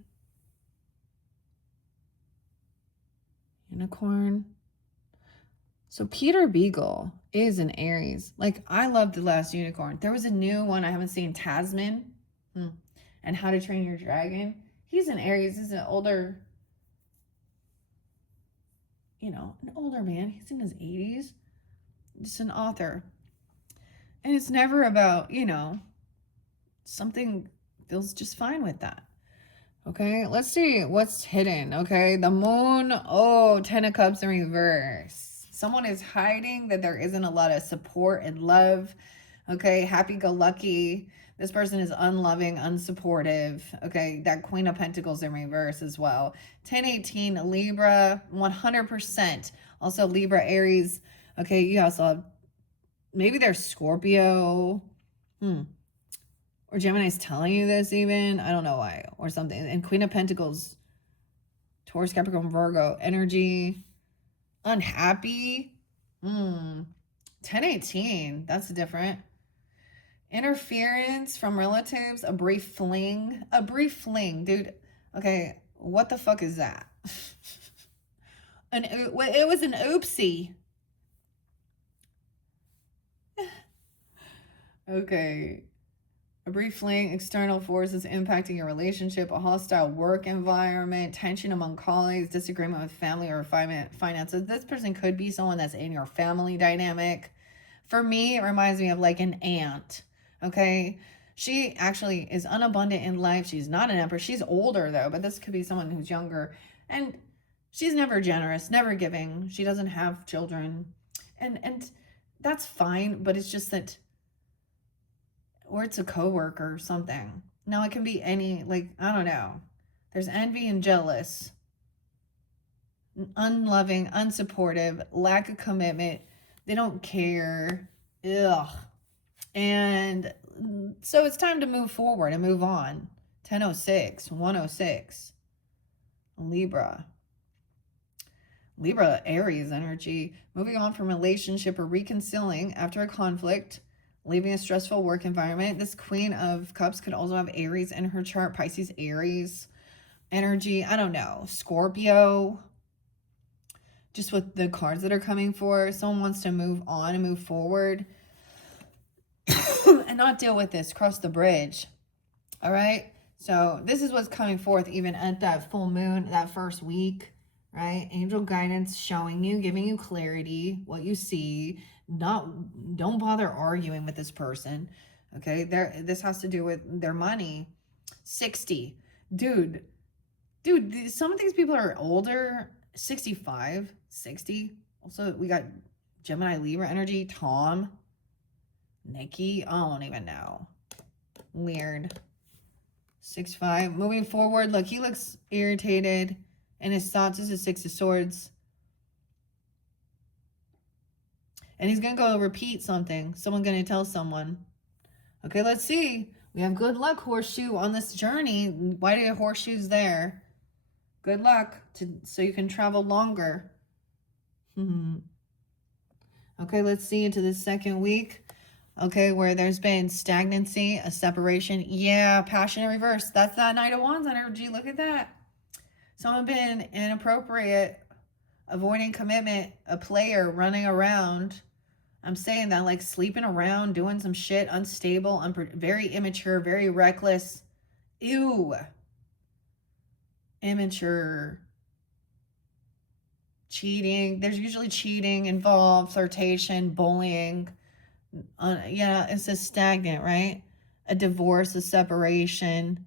unicorn. So Peter Beagle is an Aries. Like, I love The Last Unicorn. There was a new one I haven't seen, Tasman, and How to Train Your Dragon. He's an Aries. He's an older, you know, an older man. He's in his 80s. Just an author. And it's never about, you know, something feels just fine with that. Okay, let's see what's hidden. Okay, the moon. Oh, 10 of Cups in reverse. Someone is hiding that there isn't a lot of support and love. Okay, happy-go-lucky. This person is unloving, unsupportive. Okay, that Queen of Pentacles in reverse as well. 1018, Libra, 100%. Also Libra, Aries. Okay, you also have, maybe they're Scorpio. Or Gemini's telling you this even. I don't know why. Or something. And Queen of Pentacles, Taurus, Capricorn, Virgo, energy. Unhappy. 1018. That's different. Interference from relatives. A brief fling. A brief fling. Dude, okay. What the fuck is that? It was an oopsie. Okay. A brief fling, external forces impacting your relationship, a hostile work environment, tension among colleagues, disagreement with family or finances. This person could be someone that's in your family dynamic. For me, it reminds me of like an aunt, okay? She actually is unabundant in life. She's not an empress. She's older though, but this could be someone who's younger. And she's never generous, never giving. She doesn't have children. And that's fine, but it's just that, or it's a coworker or something. No, it can be any, like, I don't know. There's envy and jealous, unloving, unsupportive, lack of commitment. They don't care. Ugh. And so it's time to move forward and move on. 1006, 106. Libra. Libra, Aries energy. Moving on from relationship or reconciling after a conflict. Leaving a stressful work environment. This Queen of Cups could also have Aries in her chart. Pisces, Aries energy. I don't know. Scorpio. Just with the cards that are coming for. Someone wants to move on and move forward. And not deal with this. Cross the bridge. All right. So this is what's coming forth even at that full moon, that first week. Right? Angel guidance showing you, giving you clarity, what you see. Don't bother arguing with this person. Okay, this has to do with their money. 60. Dude, some of these people are older. 65, 60. Also, we got Gemini, Libra energy. Tom, Nikki, I don't even know. Weird. 6'5". Moving forward, look, he looks irritated. And his thoughts is a 6 of Swords. And he's going to go repeat something. Someone's going to tell someone. Okay, let's see. We have good luck horseshoe on this journey. Why do you have horseshoes there? Good luck so you can travel longer. Okay, let's see into the second week. Okay, where there's been stagnancy, a separation. Yeah, passion in reverse. That's that Knight of Wands energy. Look at that. Someone been inappropriate, avoiding commitment, a player running around. I'm saying that, like sleeping around, doing some shit, unstable, very immature, very reckless. Ew. Immature. Cheating. There's usually cheating involved, flirtation, bullying. Yeah, it's just stagnant, right? A divorce, a separation.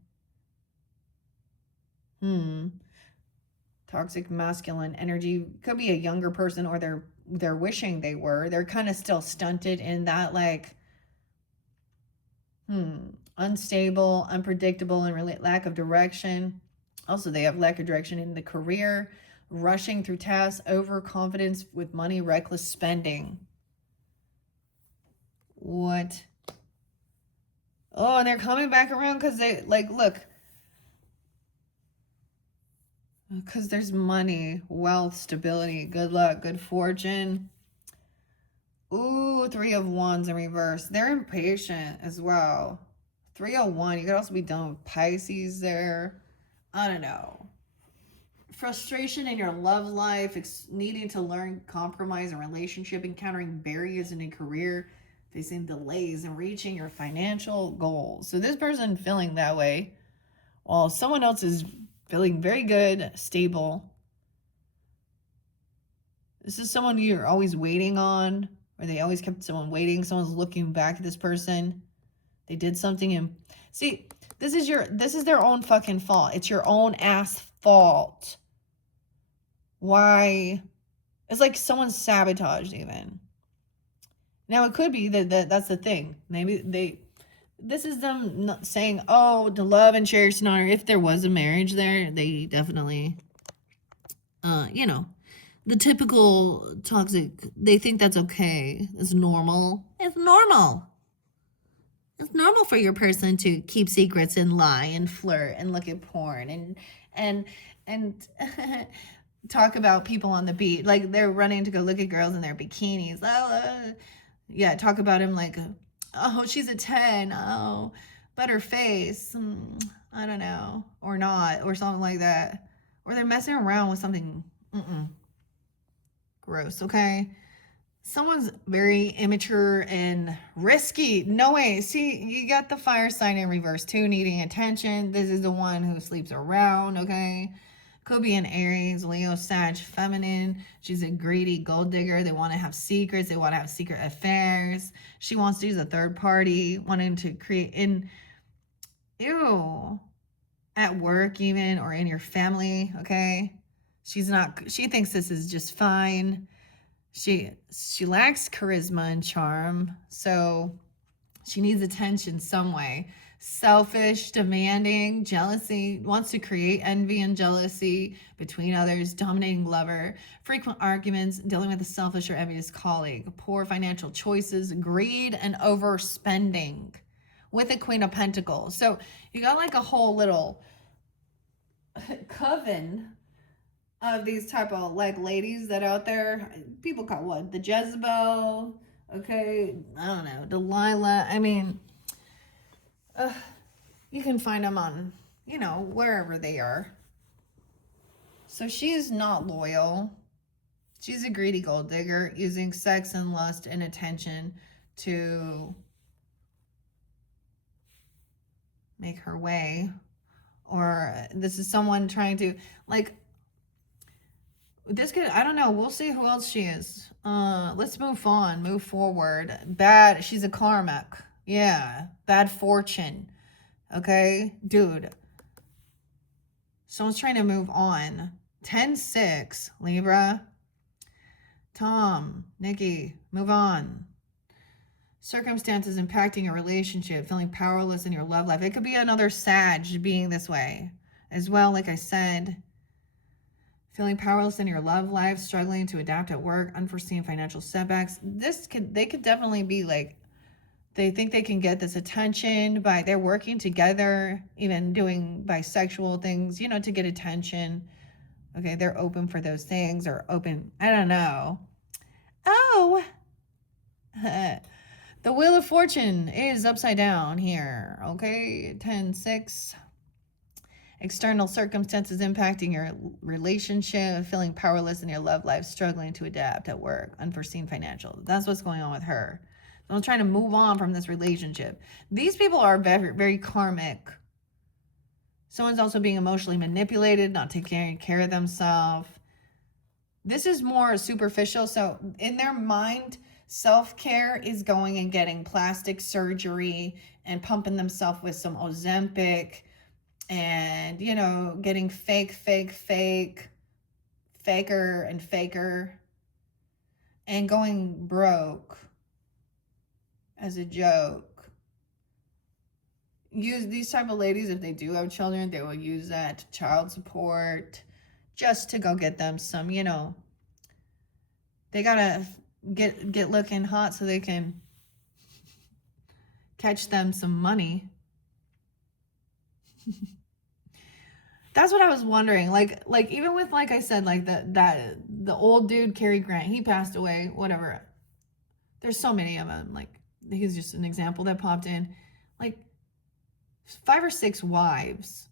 Toxic masculine energy. Could be a younger person, or they're wishing they were. They're kind of still stunted in that, like, unstable, unpredictable, and really lack of direction. Also, they have lack of direction in the career, rushing through tasks, overconfidence with money, reckless spending. What? Oh, and they're coming back around because they, like, look. Because there's money, wealth, stability, good luck, good fortune. Ooh, 3 of Wands in reverse. They're impatient as well. 301. You could also be done with Pisces there. I don't know. Frustration in your love life, needing to learn compromise in relationship, encountering barriers in a career, facing delays in reaching your financial goals. So this person feeling that way, while someone else is feeling very good, stable. This is someone you're always waiting on, or they always kept someone waiting. Someone's looking back at this person. They did something and see, this is their own fucking fault. It's your own ass fault. Why? It's like someone sabotaged even. Now it could be that's the thing. Maybe this is them not saying, oh, to love and cherish and honor. If there was a marriage there, they definitely, the typical toxic, they think that's okay. It's normal. It's normal. It's normal for your person to keep secrets and lie and flirt and look at porn and talk about people on the beach. Like they're running to go look at girls in their bikinis. Yeah, talk about him like, oh, she's a 10. Oh, but her face, I don't know, or not, or something like that. Or they're messing around with something. Gross, okay? Someone's very immature and risky. No way. See, you got the fire sign in reverse too, needing attention. This is the one who sleeps around, okay? Could be an Aries, Leo, Sag, feminine. She's a greedy gold digger. They want to have secrets. They want to have secret affairs. She wants to use a third party, wanting to create at work even, or in your family, okay? She thinks this is just fine. She lacks charisma and charm, so she needs attention some way. Selfish, demanding, jealousy, wants to create envy and jealousy between others, dominating lover, frequent arguments, dealing with a selfish or envious colleague, poor financial choices, greed, and overspending with a Queen of Pentacles. So you got like a whole little coven of these type of like ladies that out there, people call what? The Jezebel, okay? I don't know, Delilah. I mean, you can find them on, wherever they are. So she is not loyal. She's a greedy gold digger, using sex and lust and attention to make her way. Or this is someone trying to, like, this could, I don't know. We'll see who else she is. Let's move forward. Bad. She's a karmic. Yeah. Bad fortune. Okay. Dude. Someone's trying to move on. 10-6. Libra. Tom. Nikki. Move on. Circumstances impacting your relationship. Feeling powerless in your love life. It could be another Sag being this way as well. Like I said. Feeling powerless in your love life, struggling to adapt at work, unforeseen financial setbacks. They could definitely be like, they think they can get this attention they're working together, even doing bisexual things, to get attention. Okay, they're open for those things or open, I don't know. Oh, the Wheel of Fortune is upside down here. Okay, 10-6. External circumstances impacting your relationship, feeling powerless in your love life, struggling to adapt at work, unforeseen financial. That's what's going on with her. I'm trying to move on from this relationship. These people are very, very karmic. Someone's also being emotionally manipulated, not taking care of themselves. This is more superficial. So in their mind, self-care is going and getting plastic surgery and pumping themselves with some Ozempic and, you know, getting faker and faker and going broke as a joke. Use these type of ladies, if they do have children, they will use that child support just to go get them some, you know, they gotta get looking hot so they can catch them some money. That's what I was wondering. Like even with, like I said, like the old dude, Cary Grant, he passed away, whatever. There's so many of them. Like, he's just an example that popped in. Like 5 or 6 wives.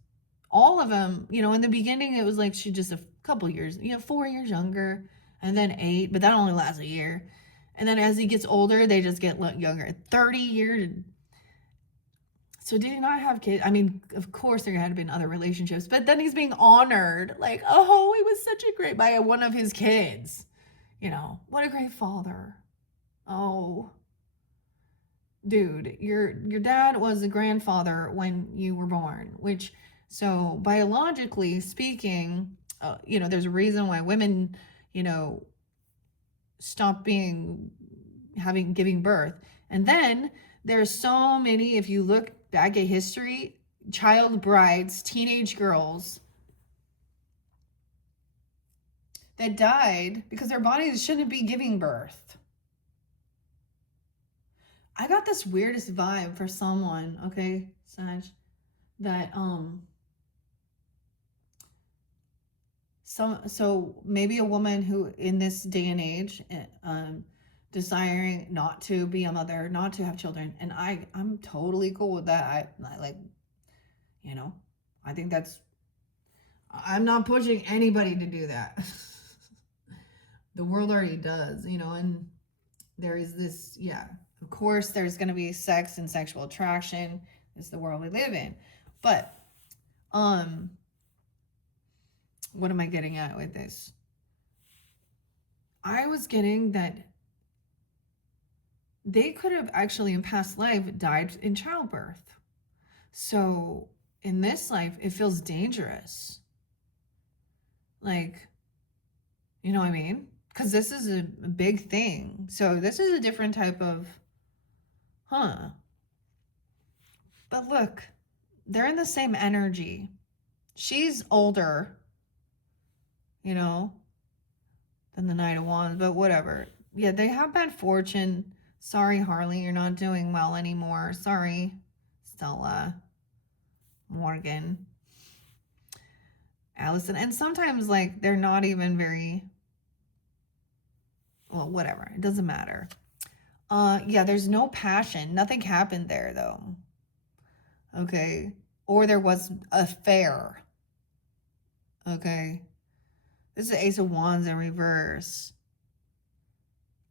All of them, you know, in the beginning, it was like she just a couple years, you know, 4 years younger, and then 8, but that only lasts a year. And then as he gets older, they just get younger. 30 years. So did he not have kids? I mean, of course there had been other relationships, but then he's being honored. Like, oh, he was such a great, by one of his kids. You know, what a great father. Oh, dude, your dad was a grandfather when you were born, which, so biologically speaking, you know, there's a reason why women, you know, stop giving birth. And then there's so many, if you look back at history, child brides, teenage girls that died because their bodies shouldn't be giving birth. I got this weirdest vibe for someone, okay, Sag, that so maybe a woman who in this day and age desiring not to be a mother, not to have children, and I'm totally cool with that. I like, you know, I think that's, I'm not pushing anybody to do that. The world already does, you know, and there is this, yeah, of course there's going to be sex and sexual attraction. It's the world we live in. But what am I getting at with this? I was getting that they could have actually in past life died in childbirth. So in this life, it feels dangerous. Like, you know what I mean? Because this is a big thing. So this is a different type of, But look, they're in the same energy. She's older, you know, than the Knight of Wands, but whatever. Yeah, they have bad fortune. Sorry, Harley, you're not doing well anymore. Sorry, Stella, Morgan, Allison. And sometimes, like, they're not even very, well, whatever. It doesn't matter. Yeah, there's no passion. Nothing happened there, though. Okay. Or there was affair. Okay. This is the Ace of Wands in reverse.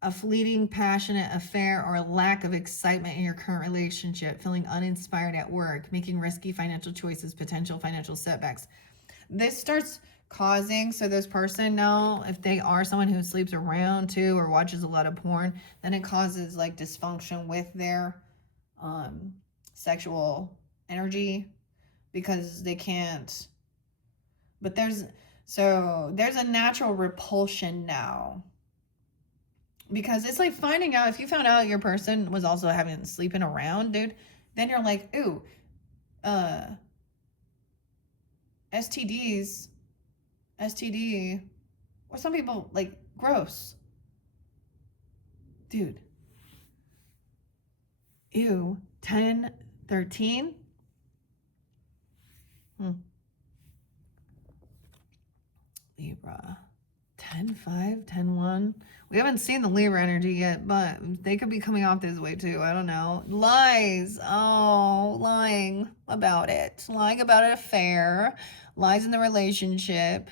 A fleeting, passionate affair or a lack of excitement in your current relationship, feeling uninspired at work, making risky financial choices, potential financial setbacks. This starts causing, so this person now, if they are someone who sleeps around too or watches a lot of porn, then it causes like dysfunction with their sexual energy because they can't. But there's a natural repulsion now. Because it's like finding out, if you found out your person was also having sleeping around, dude, then you're like, ooh, STD, or some people like gross. Dude. Ew. 10, 13. Libra. 10-5, 10-1. We haven't seen the Libra energy yet, but they could be coming off this way too. I don't know. Lies. Oh, lying about it. Lying about an affair. Lies in the relationship.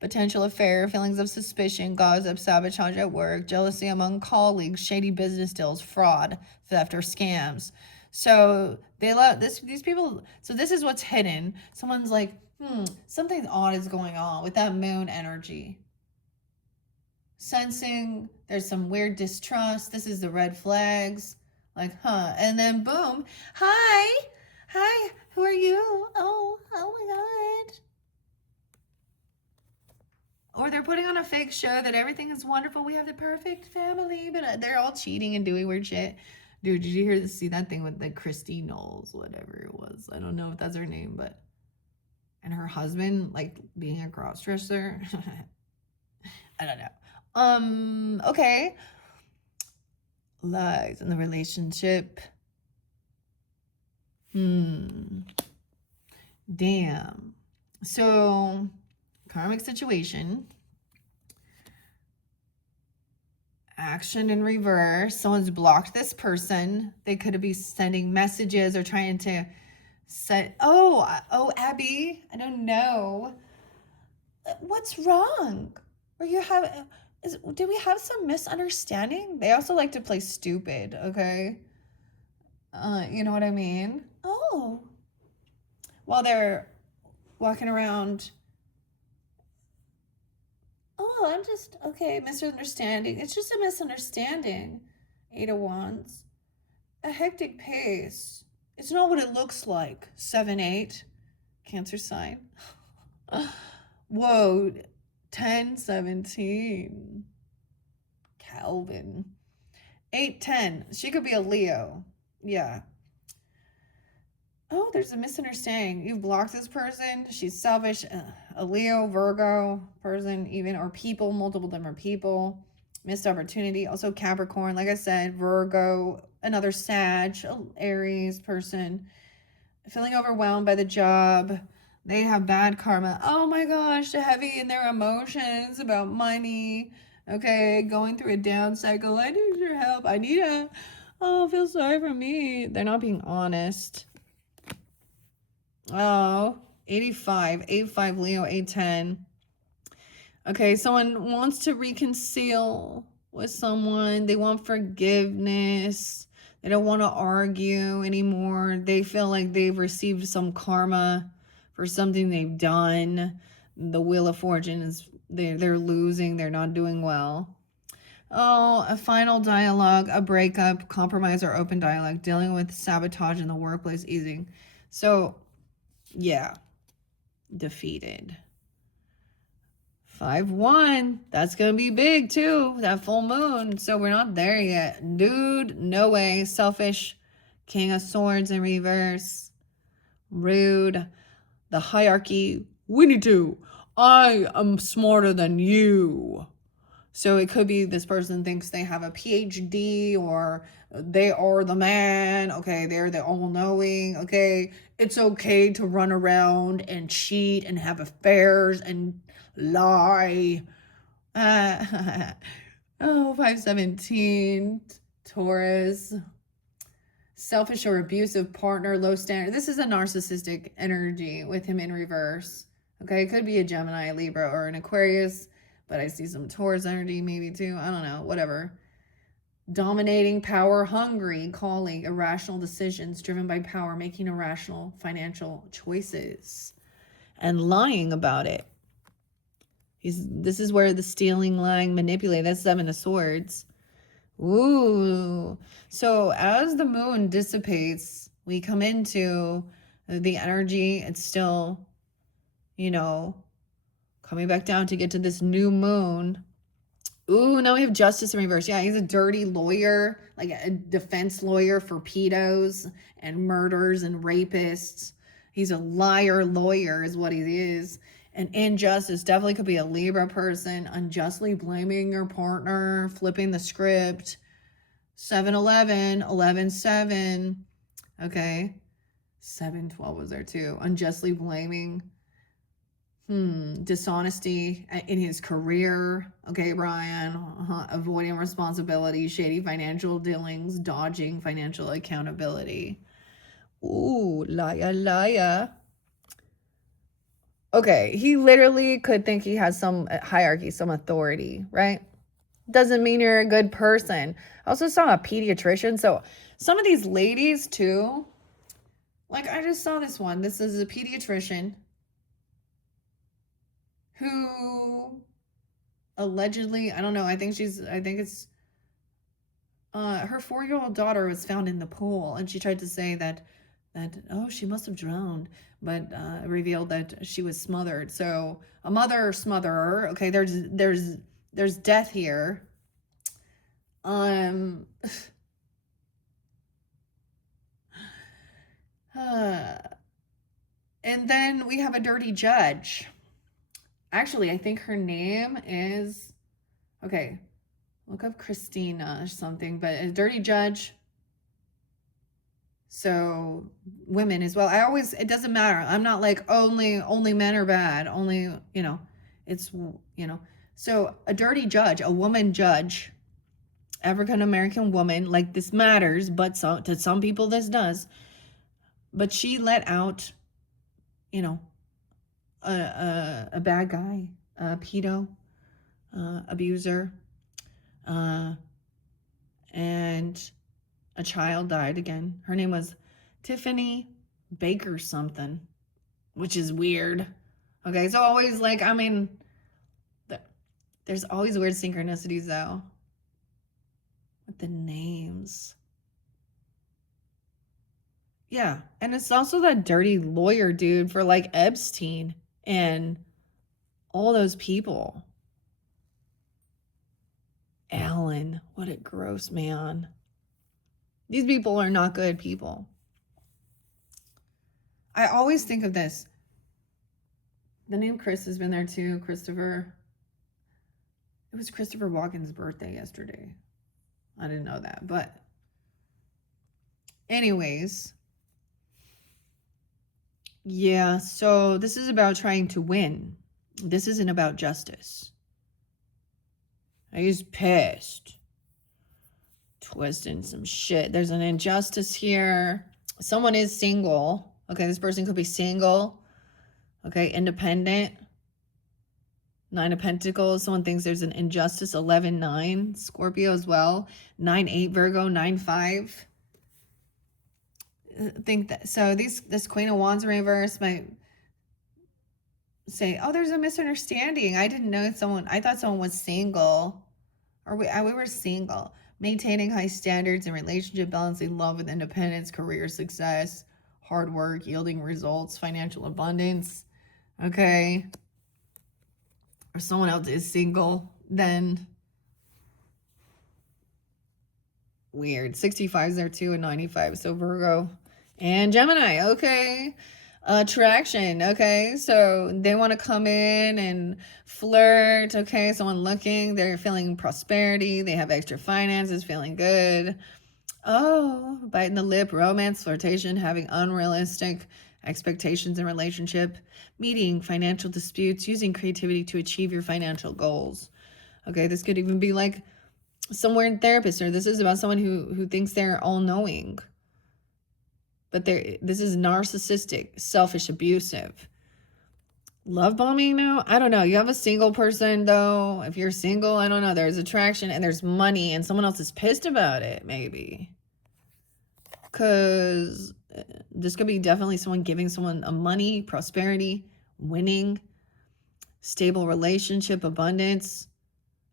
Potential affair, feelings of suspicion, gossip, sabotage at work, jealousy among colleagues, shady business deals, fraud, theft, or scams. So they let these people. So this is what's hidden. Someone's like, something odd is going on with that moon energy. Sensing there's some weird distrust. This is the red flags. Like, and then boom, hi, who are you? Oh my God. Or they're putting on a fake show that everything is wonderful. We have the perfect family, but they're all cheating and doing weird shit. Dude, did you see that thing with the Christy Knowles, whatever it was? I don't know if that's her name, but and her husband like being a crossdresser. I don't know. Okay. Lies in the relationship. Damn. So karmic situation. Action in reverse. Someone's blocked this person. They could be sending messages or trying to set. Oh, Abby, I don't know. What's wrong? Or you have? Do we have some misunderstanding? They also like to play stupid. Okay. You know what I mean? Oh. While they're walking around. Oh, I'm just, okay, misunderstanding. It's just a misunderstanding. 8 of Wands. A hectic pace. It's not what it looks like. 7-8. Cancer sign. Whoa. 10-17. Calvin. 8-10. She could be a Leo. Yeah. Oh, there's a misunderstanding. You've blocked this person. She's selfish. A Leo, Virgo person, even, or people, multiple different people. Missed opportunity. Also Capricorn, like I said, Virgo, another Sag, Aries person. Feeling overwhelmed by the job. They have bad karma. Oh my gosh, heavy in their emotions about money. Okay, going through a down cycle. I need your help. I feel sorry for me. They're not being honest. Oh, 85, 8-5 Leo, 8-10. Okay, someone wants to reconcile with someone. They want forgiveness. They don't want to argue anymore. They feel like they've received some karma for something they've done. The Wheel of Fortune is they're losing. They're not doing well. Oh, a final dialogue, a breakup, compromise, or open dialogue. Dealing with sabotage in the workplace, easing. So, yeah, defeated. 5-1. That's going to be big too. That full moon. So we're not there yet. Dude, no way. Selfish. King of Swords in reverse. Rude. The hierarchy. We need to. I am smarter than you. So it could be this person thinks they have a PhD or they are the man. Okay, they're the all-knowing. Okay, it's okay to run around and cheat and have affairs and lie. 5-17, Taurus. Selfish or abusive partner, low standard. This is a narcissistic energy with him in reverse. Okay, it could be a Gemini, Libra, or an Aquarius, but I see some Taurus energy maybe too. I don't know, whatever. Dominating, power hungry, calling, irrational decisions driven by power, making irrational financial choices, and lying about it. This is where the stealing, lying, manipulate. That's 7 of Swords. Ooh. So as the moon dissipates, we come into the energy. It's still, coming back down to get to this new moon. Ooh, now we have Justice in reverse. Yeah, he's a dirty lawyer, like a defense lawyer for pedos and murders and rapists. He's a liar lawyer is what he is. And injustice definitely could be a Libra person, unjustly blaming your partner, flipping the script. 7-11, 11-7. Okay. 7-12 was there too. Unjustly blaming. Dishonesty in his career. Okay, Brian. Avoiding responsibility, shady financial dealings, dodging financial accountability. Ooh, liar, liar. Okay, he literally could think he has some hierarchy, some authority, right? Doesn't mean you're a good person. I also saw a pediatrician. So some of these ladies too, like I just saw this one. This is a pediatrician who allegedly, I don't know, I think it's her 4-year-old daughter was found in the pool, and she tried to say that oh, she must have drowned, but revealed that she was smothered. So a mother smotherer. Okay, there's death here. Um, and then we have a dirty judge. Actually, I think her name is, okay, look up Christina or something, but a dirty judge. So women as well. It doesn't matter. I'm not like only men are bad. Only, it's, so a dirty judge, a woman judge, African American woman, like this matters, but to some people this does. But she let out, a bad guy, a pedo, abuser, and a child died again. Her name was Tiffany Baker something, which is weird. Okay, so always like, I mean, there's always weird synchronicities though with the names. Yeah, and it's also that dirty lawyer dude for like Epstein and all those people. Alan, what a gross man. These people are not good people. I always think of this. The name Chris has been there too. Christopher. It was Christopher Walken's birthday yesterday. I didn't know that. But anyways. Yeah, so this is about trying to win. This isn't about justice. He's pissed. Twisting some shit. There's an injustice here. Someone is single. Okay, this person could be single. Okay, independent. 9 of Pentacles. Someone thinks there's an injustice. 11-9. Scorpio as well. 9-8 Virgo. 9-5. Think that. So this Queen of Wands reverse might say, oh, there's a misunderstanding. I didn't know someone. I thought someone was single. Or we were single. Maintaining high standards in relationship, balancing love with independence, career success, hard work, yielding results, financial abundance. Okay. Or someone else is single, then weird. 65 is there too, and 95. So Virgo and Gemini. Okay. Attraction. Okay. So they want to come in and flirt. Okay. Someone looking, they're feeling prosperity. They have extra finances, feeling good. Oh, biting the lip, romance, flirtation, having unrealistic expectations in relationship, meeting financial disputes, using creativity to achieve your financial goals. Okay, this could even be like somewhere in therapist, or this is about someone who thinks they're all-knowing. But this is narcissistic, selfish, abusive. Love bombing now? I don't know. You have a single person though. If you're single, I don't know. There's attraction and there's money and someone else is pissed about it, maybe. Because this could be definitely someone giving someone a money, prosperity, winning, stable relationship, abundance.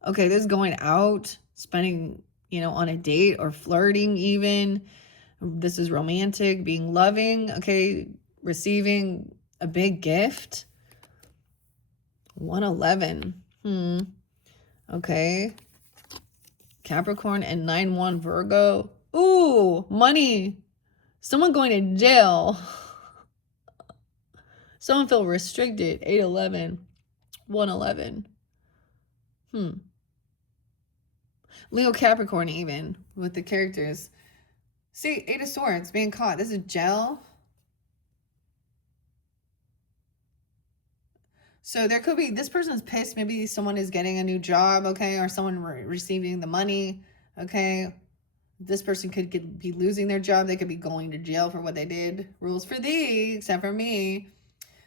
Okay, this is going out, spending, on a date or flirting even. This is romantic, being loving. Okay, receiving a big gift. 111. Okay. Capricorn and 9-1 Virgo. Ooh, money. Someone going to jail. Someone feel restricted. 8-11. 111. Leo Capricorn even with the characters. See, 8 of Swords being caught. This is jail. So there could be, this person's pissed. Maybe someone is getting a new job, okay, or someone receiving the money, okay. This person could be losing their job. They could be going to jail for what they did. Rules for thee, except for me.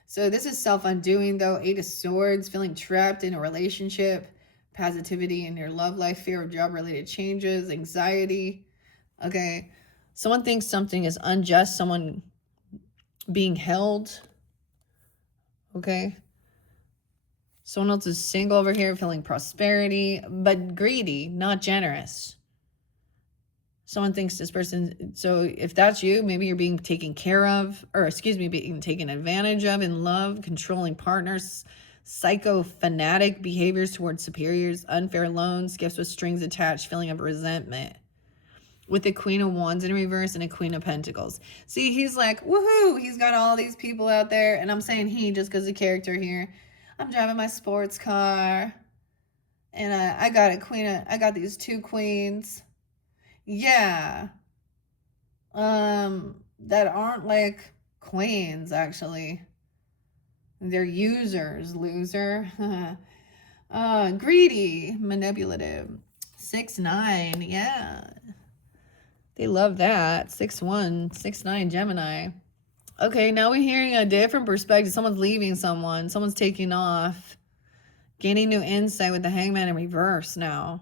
So this is self-undoing, though. 8 of Swords, feeling trapped in a relationship, positivity in your love life, fear of job-related changes, anxiety. Okay, someone thinks something is unjust, someone being held. Okay, someone else is single over here, feeling prosperity, but greedy, not generous. Someone thinks this person, so if that's you, maybe you're being taken care of, or excuse me, being taken advantage of in love, controlling partners, psycho-fanatic behaviors towards superiors, unfair loans, gifts with strings attached, feeling of resentment. With the Queen of Wands in reverse and a Queen of Pentacles. See, he's like, woohoo, he's got all these people out there, and I'm saying he just because the character here. I'm driving my sports car, and I got these 2 queens. Yeah. That aren't like queens, actually. They're users, loser. Greedy, manipulative. 6-9, yeah. They love that. 6-1, 6-9 Gemini. Okay, now we're hearing a different perspective. Someone's leaving someone. Someone's taking off. Gaining new insight with the Hangman in reverse now.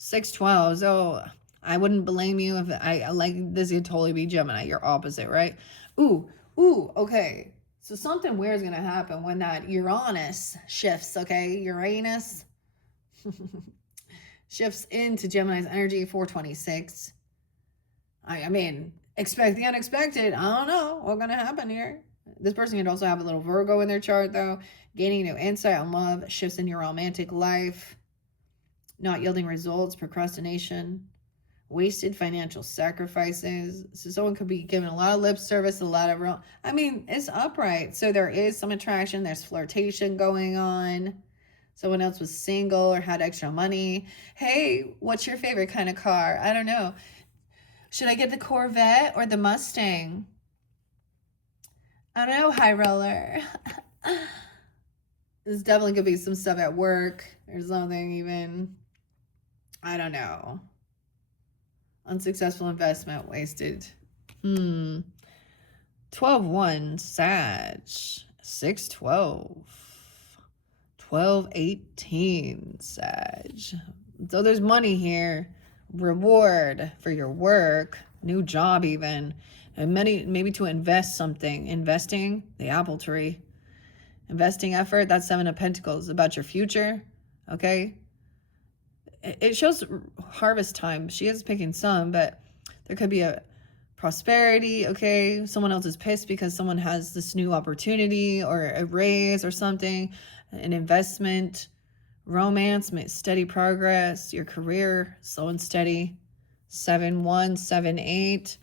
6-12. So I wouldn't blame you if I like this could totally be Gemini. You're opposite, right? Ooh, okay. So something weird is going to happen when that Uranus shifts, okay? Uranus shifts into Gemini's energy, 426. I mean, expect the unexpected. I don't know what's going to happen here. This person could also have a little Virgo in their chart, though. Gaining new insight on love, shifts in your romantic life, not yielding results, procrastination, wasted financial sacrifices. So someone could be giving a lot of lip service, a lot of it's upright. So there is some attraction. There's flirtation going on. Someone else was single or had extra money. Hey, what's your favorite kind of car? I don't know. Should I get the Corvette or the Mustang? I don't know, high roller. There's definitely could be some stuff at work or something even. I don't know. Unsuccessful investment, wasted. 12-1, Sag. 6-12. 12-18, Sag. So there's money here. Reward for your work. New job even. And maybe to invest something. Investing, the apple tree. Investing effort, that's 7 of Pentacles. About your future, okay? It shows harvest time. She is picking some, but there could be a prosperity, okay? Someone else is pissed because someone has this new opportunity or a raise or something. An investment, romance, steady progress, your career, slow and steady. 7-1, 7-8.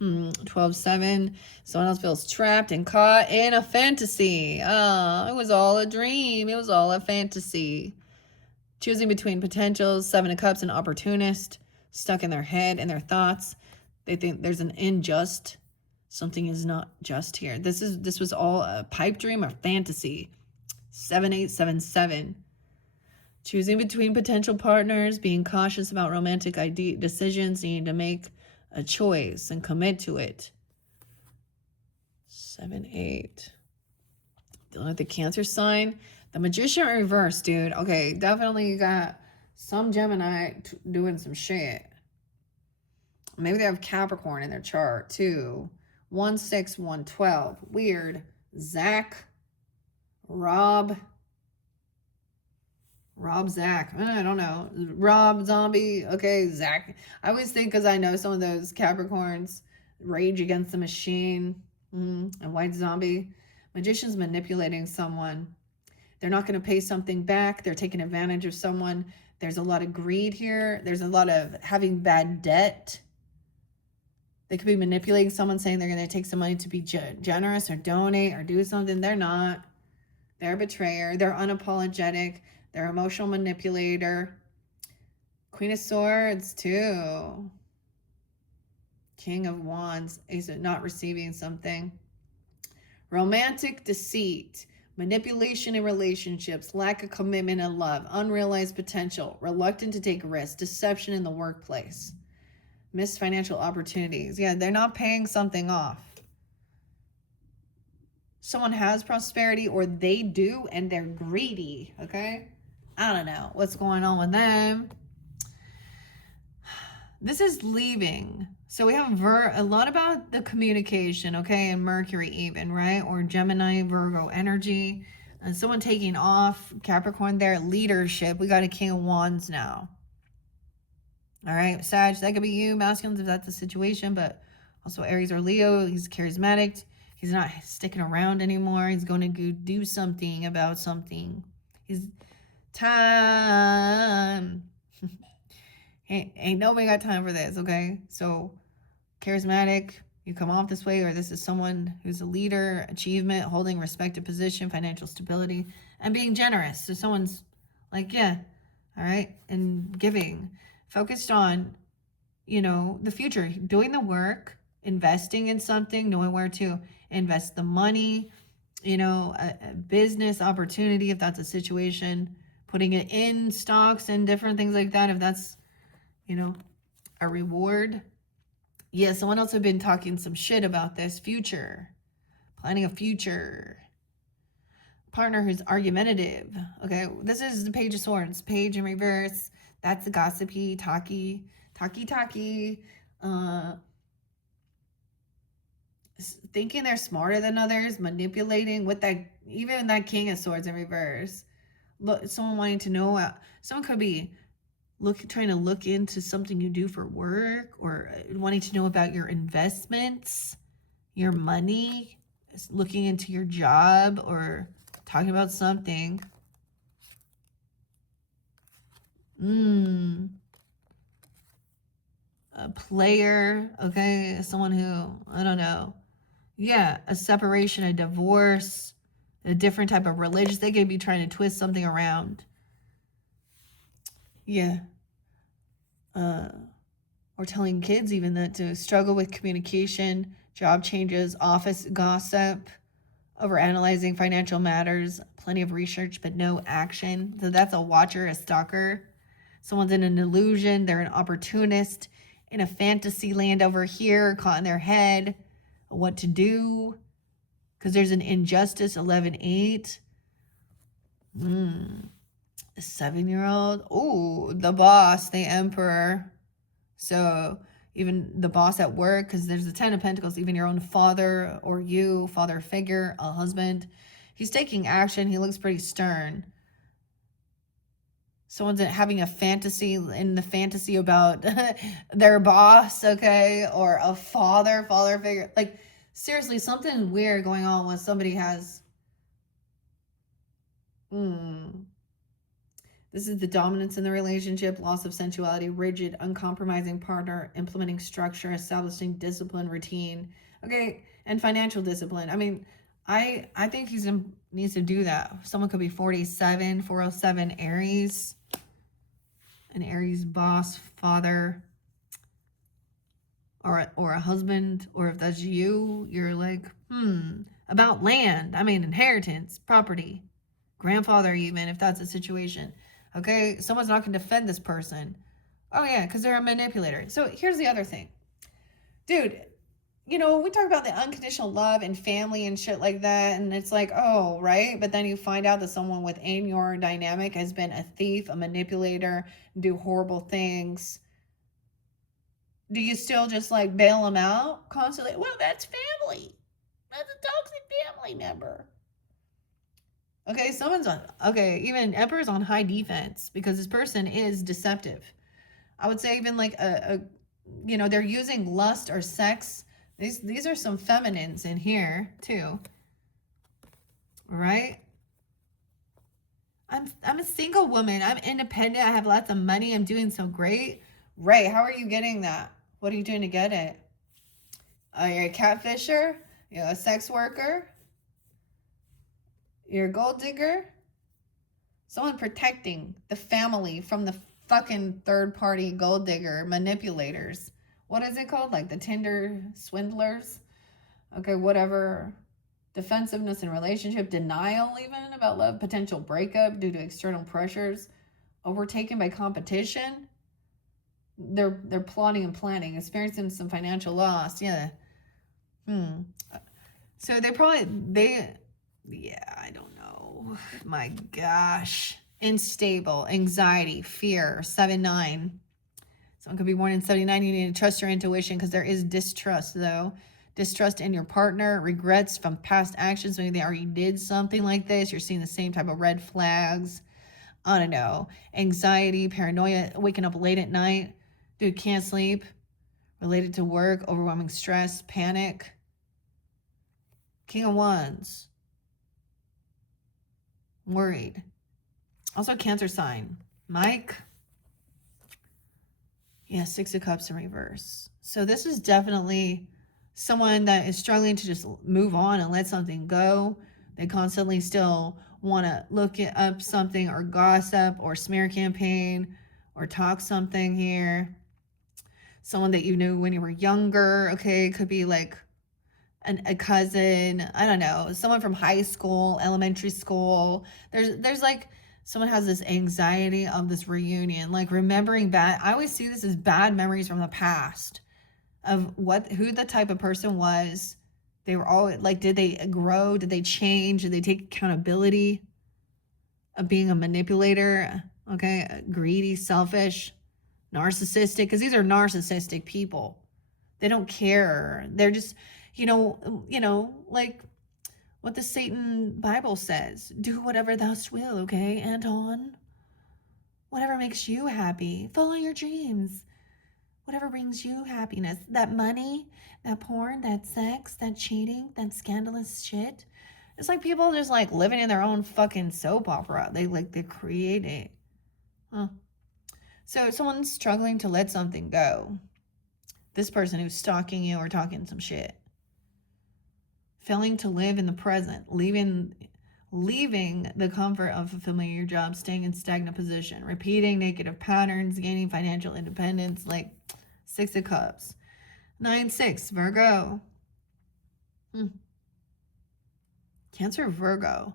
12-7. Someone else feels trapped and caught in a fantasy. It was all a dream. It was all a fantasy. Choosing between potentials, 7 of Cups, and opportunist, stuck in their head and their thoughts. They think there's an unjust. Something is not just here. This was all a pipe dream or fantasy. 7-8, 7-7. Choosing between potential partners, being cautious about romantic decisions, needing to make a choice and commit to it. 7-8. Dealing with the Cancer sign. The Magician reverse, dude. Okay, definitely you got some Gemini doing some shit. Maybe they have Capricorn in their chart too. 1-6, 1-12. Weird. Zach. Zach. I don't know. Rob Zombie. Okay, Zach. I always think because I know some of those Capricorns. Rage Against the Machine. And White Zombie. Magician's manipulating someone. They're not going to pay something back. They're taking advantage of someone. There's a lot of greed here. There's a lot of having bad debt. They could be manipulating someone, saying they're going to take some money to be generous or donate or do something. They're not. They're a betrayer. They're unapologetic. They're an emotional manipulator. Queen of Swords, too. King of Wands. Ace of not receiving something. Romantic deceit. manipulation in relationships, lack of commitment and love, unrealized potential, reluctant to take risks, deception in the workplace, missed financial opportunities. Yeah, they're not paying something off. Someone has prosperity, or they do, and they're greedy, okay? I don't know what's going on with them. This is leaving. So we have a lot about the communication, okay? And Mercury even, right? Or Gemini, Virgo energy. And someone taking off, Capricorn there, leadership. We got a King of Wands now. All right, Sag, that could be you, masculines, if that's the situation, but also Aries or Leo. He's charismatic. He's not sticking around anymore. He's going to go do something about something. He's time. Ain't nobody got time for this, okay? So charismatic, you come off this way, or this is someone who's a leader, achievement, holding respected position, financial stability, and being generous. So someone's like, yeah, all right, and giving, focused on, you know, the future, doing the work, investing in something, knowing where to invest the money, you know, a business opportunity, if that's a situation, putting it in stocks and different things like that, if that's, you know, a reward. Yeah, someone else had been talking some shit about this. Future. Planning a future. Partner who's argumentative. Okay, this is the Page of Swords. Page in reverse. That's the gossipy, talky. Thinking they're smarter than others. Manipulating with that, even that King of Swords in reverse. Look, someone wanting to know. Someone could be trying to look into something you do for work, or wanting to know about your investments, your money, looking into your job, or talking about something. A player, okay? Someone who, I don't know. Yeah, a separation, a divorce, a different type of religion. They could be trying to twist something around. Yeah. Or telling kids even that to struggle with communication, job changes, office gossip, overanalyzing financial matters, plenty of research but no action. So that's a watcher, a stalker. Someone's in an illusion, they're an opportunist, in a fantasy land over here, caught in their head, what to do, because there's an injustice, 11-8. A 7-year-old. Oh, the boss, the emperor. So even the boss at work, because there's the 10 of Pentacles, even your own father or you, father figure, a husband. He's taking action. He looks pretty stern. Someone's having a fantasy, in the fantasy about their boss, okay? Or a father figure. Like, seriously, something weird going on when somebody has... This is the dominance in the relationship, loss of sensuality, rigid, uncompromising partner, implementing structure, establishing discipline, routine. Okay, and financial discipline. I mean, I think he needs to do that. Someone could be 47, 407 Aries. An Aries boss, father, or a husband, or if that's you, you're like, about land. I mean, inheritance, property, grandfather even, if that's a situation. Okay, someone's not going to defend this person. Oh yeah, because they're a manipulator. So here's the other thing. Dude, you know, we talk about the unconditional love and family and shit like that, and it's like, oh, right? But then you find out that someone within your dynamic has been a thief, a manipulator, do horrible things. Do you still just like bail them out constantly? Well, that's family. That's a toxic family member. Okay, even Emperor's on high defense because this person is deceptive. I would say even like they're using lust or sex. These are some feminines in here too. Right? I'm a single woman. I'm independent. I have lots of money. I'm doing so great. Right. How are you getting that? What are you doing to get it? You're a catfisher? You're a sex worker? You're a gold digger? Someone protecting the family from the fucking third-party gold digger manipulators. What is it called? Like the Tinder swindlers? Okay, whatever. defensiveness in relationship, denial even about love, potential breakup due to external pressures, overtaken by competition. They're plotting and planning, experiencing some financial loss. Yeah. So I don't know. My gosh. Unstable, anxiety, fear, 7-9. Someone could be born in 79. You need to trust your intuition because there is distrust, though. Distrust in your partner, regrets from past actions. Maybe they already did something like this. You're seeing the same type of red flags. I don't know. Anxiety, paranoia, waking up late at night. Dude, can't sleep. Related to work, overwhelming stress, panic. King of Wands. Worried. Also, Cancer sign. Mike. Yeah, Six of Cups in reverse. So this is definitely someone that is struggling to just move on and let something go. They constantly still want to look up something or gossip or smear campaign or talk something here. Someone that you knew when you were younger. Okay, it could be like a cousin. I don't know. Someone from high school, elementary school. There's like someone has this anxiety of this reunion, like remembering bad. I always see this as bad memories from the past of who the type of person was. They were all like, did they grow? Did they change? Did they take accountability of being a manipulator? Okay, greedy, selfish, narcissistic, because these are narcissistic people. They don't care. They're just, like what the Satan Bible says. Do whatever thou wilt, okay, Anton? Whatever makes you happy. Follow your dreams. Whatever brings you happiness. That money, that porn, that sex, that cheating, that scandalous shit. It's like people just like living in their own fucking soap opera. They create it. Huh. So someone's struggling to let something go. This person who's stalking you or talking some shit. Failing to live in the present, leaving the comfort of a familiar job, staying in stagnant position, repeating negative patterns, gaining financial independence, like Six of Cups. 9-6, Virgo. Cancer, Virgo.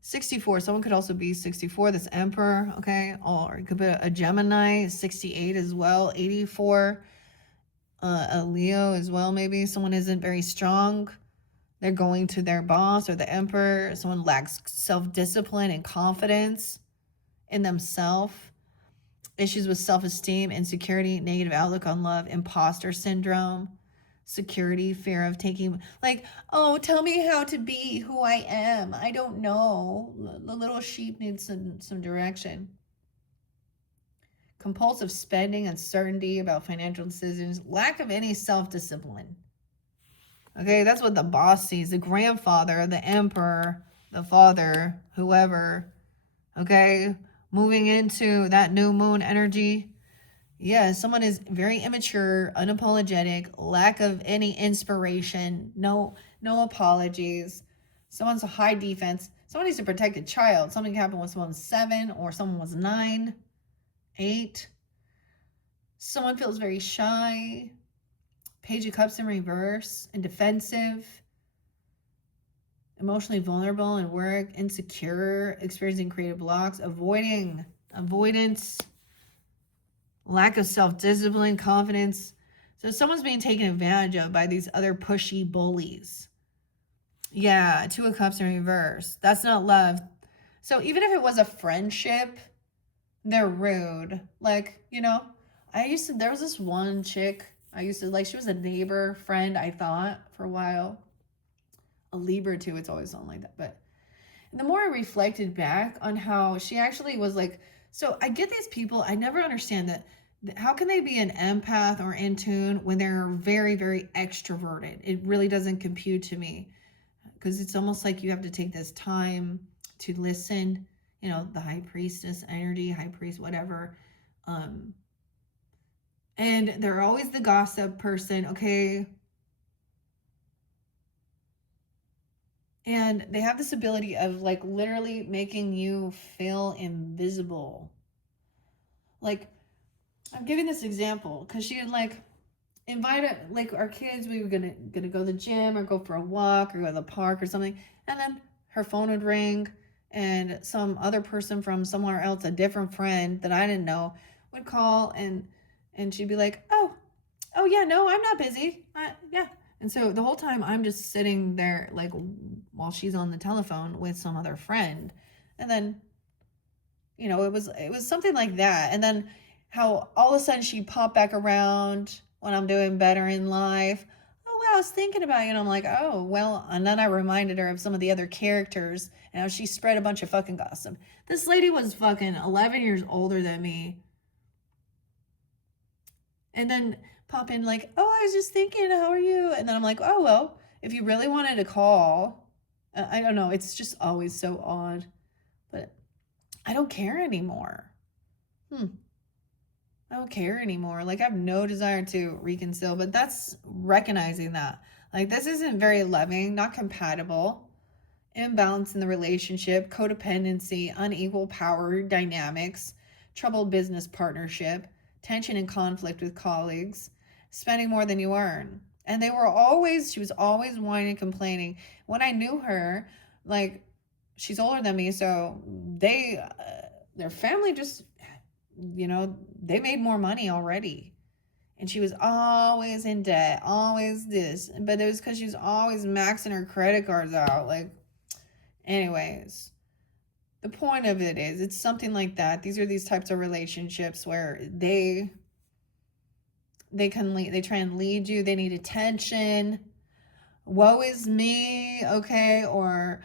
64, someone could also be 64, this Emperor, okay? Or it could be a Gemini, 68 as well, 84, a Leo as well, maybe. Someone isn't very strong. They're going to their boss or the Emperor. Someone lacks self-discipline and confidence in themselves. Issues with self-esteem, insecurity, negative outlook on love, imposter syndrome, security, fear of taking, like, oh, tell me how to be who I am. I don't know. The little sheep needs some direction. Compulsive spending, uncertainty about financial decisions, lack of any self-discipline. Okay, that's what the boss sees. The grandfather, the emperor, the father, whoever. Okay, moving into that new moon energy. Yeah, someone is very immature, unapologetic, lack of any inspiration, no apologies. Someone's a high defense. Someone needs to protect a child. Something happened when someone was 7 or someone was 9, 8. Someone feels very shy. Page of Cups in reverse and defensive, emotionally vulnerable in work, insecure, experiencing creative blocks, avoidance, lack of self-discipline, confidence. So someone's being taken advantage of by these other pushy bullies. Yeah, Two of Cups in reverse. That's not love. So even if it was a friendship, they're rude. Like, there was this one chick she was a neighbor friend, I thought, for a while. A Libra too, it's always something like that. But the more I reflected back on how she actually was like, so I get these people, I never understand that. How can they be an empath or in tune when they're very, very extroverted? It really doesn't compute to me. Because it's almost like you have to take this time to listen, the high priestess energy, high priest, whatever. And they're always the gossip person, okay? And they have this ability of like literally making you feel invisible. Like, I'm giving this example because she like invite like our kids. We were gonna go to the gym or go for a walk or go to the park or something, and then her phone would ring, and some other person from somewhere else, a different friend that I didn't know, would call, and she'd be like, oh yeah, no, I'm not busy. Yeah. And so the whole time I'm just sitting there like while she's on the telephone with some other friend. And then, it was something like that. And then how all of a sudden she popped back around when I'm doing better in life. Oh, well, I was thinking about you. And I'm like, oh, well, and then I reminded her of some of the other characters and how she spread a bunch of fucking gossip. This lady was fucking 11 years older than me. And then pop in like, oh, I was just thinking, how are you? And then I'm like, oh, well, if you really wanted to call, I don't know. It's just always so odd. But I don't care anymore. I don't care anymore. Like, I have no desire to reconcile, but that's recognizing that. Like, this isn't very loving, not compatible, imbalance in the relationship, codependency, unequal power dynamics, troubled business partnership, tension and conflict with colleagues, spending more than you earn. And she was always whining and complaining. When I knew her, like, she's older than me, so their family just, they made more money already. And she was always in debt, always this. But it was because she was always maxing her credit cards out. Like, anyways, the point of it is, it's something like that. These are these types of relationships where they try and lead you. They need attention. Woe is me, okay? Or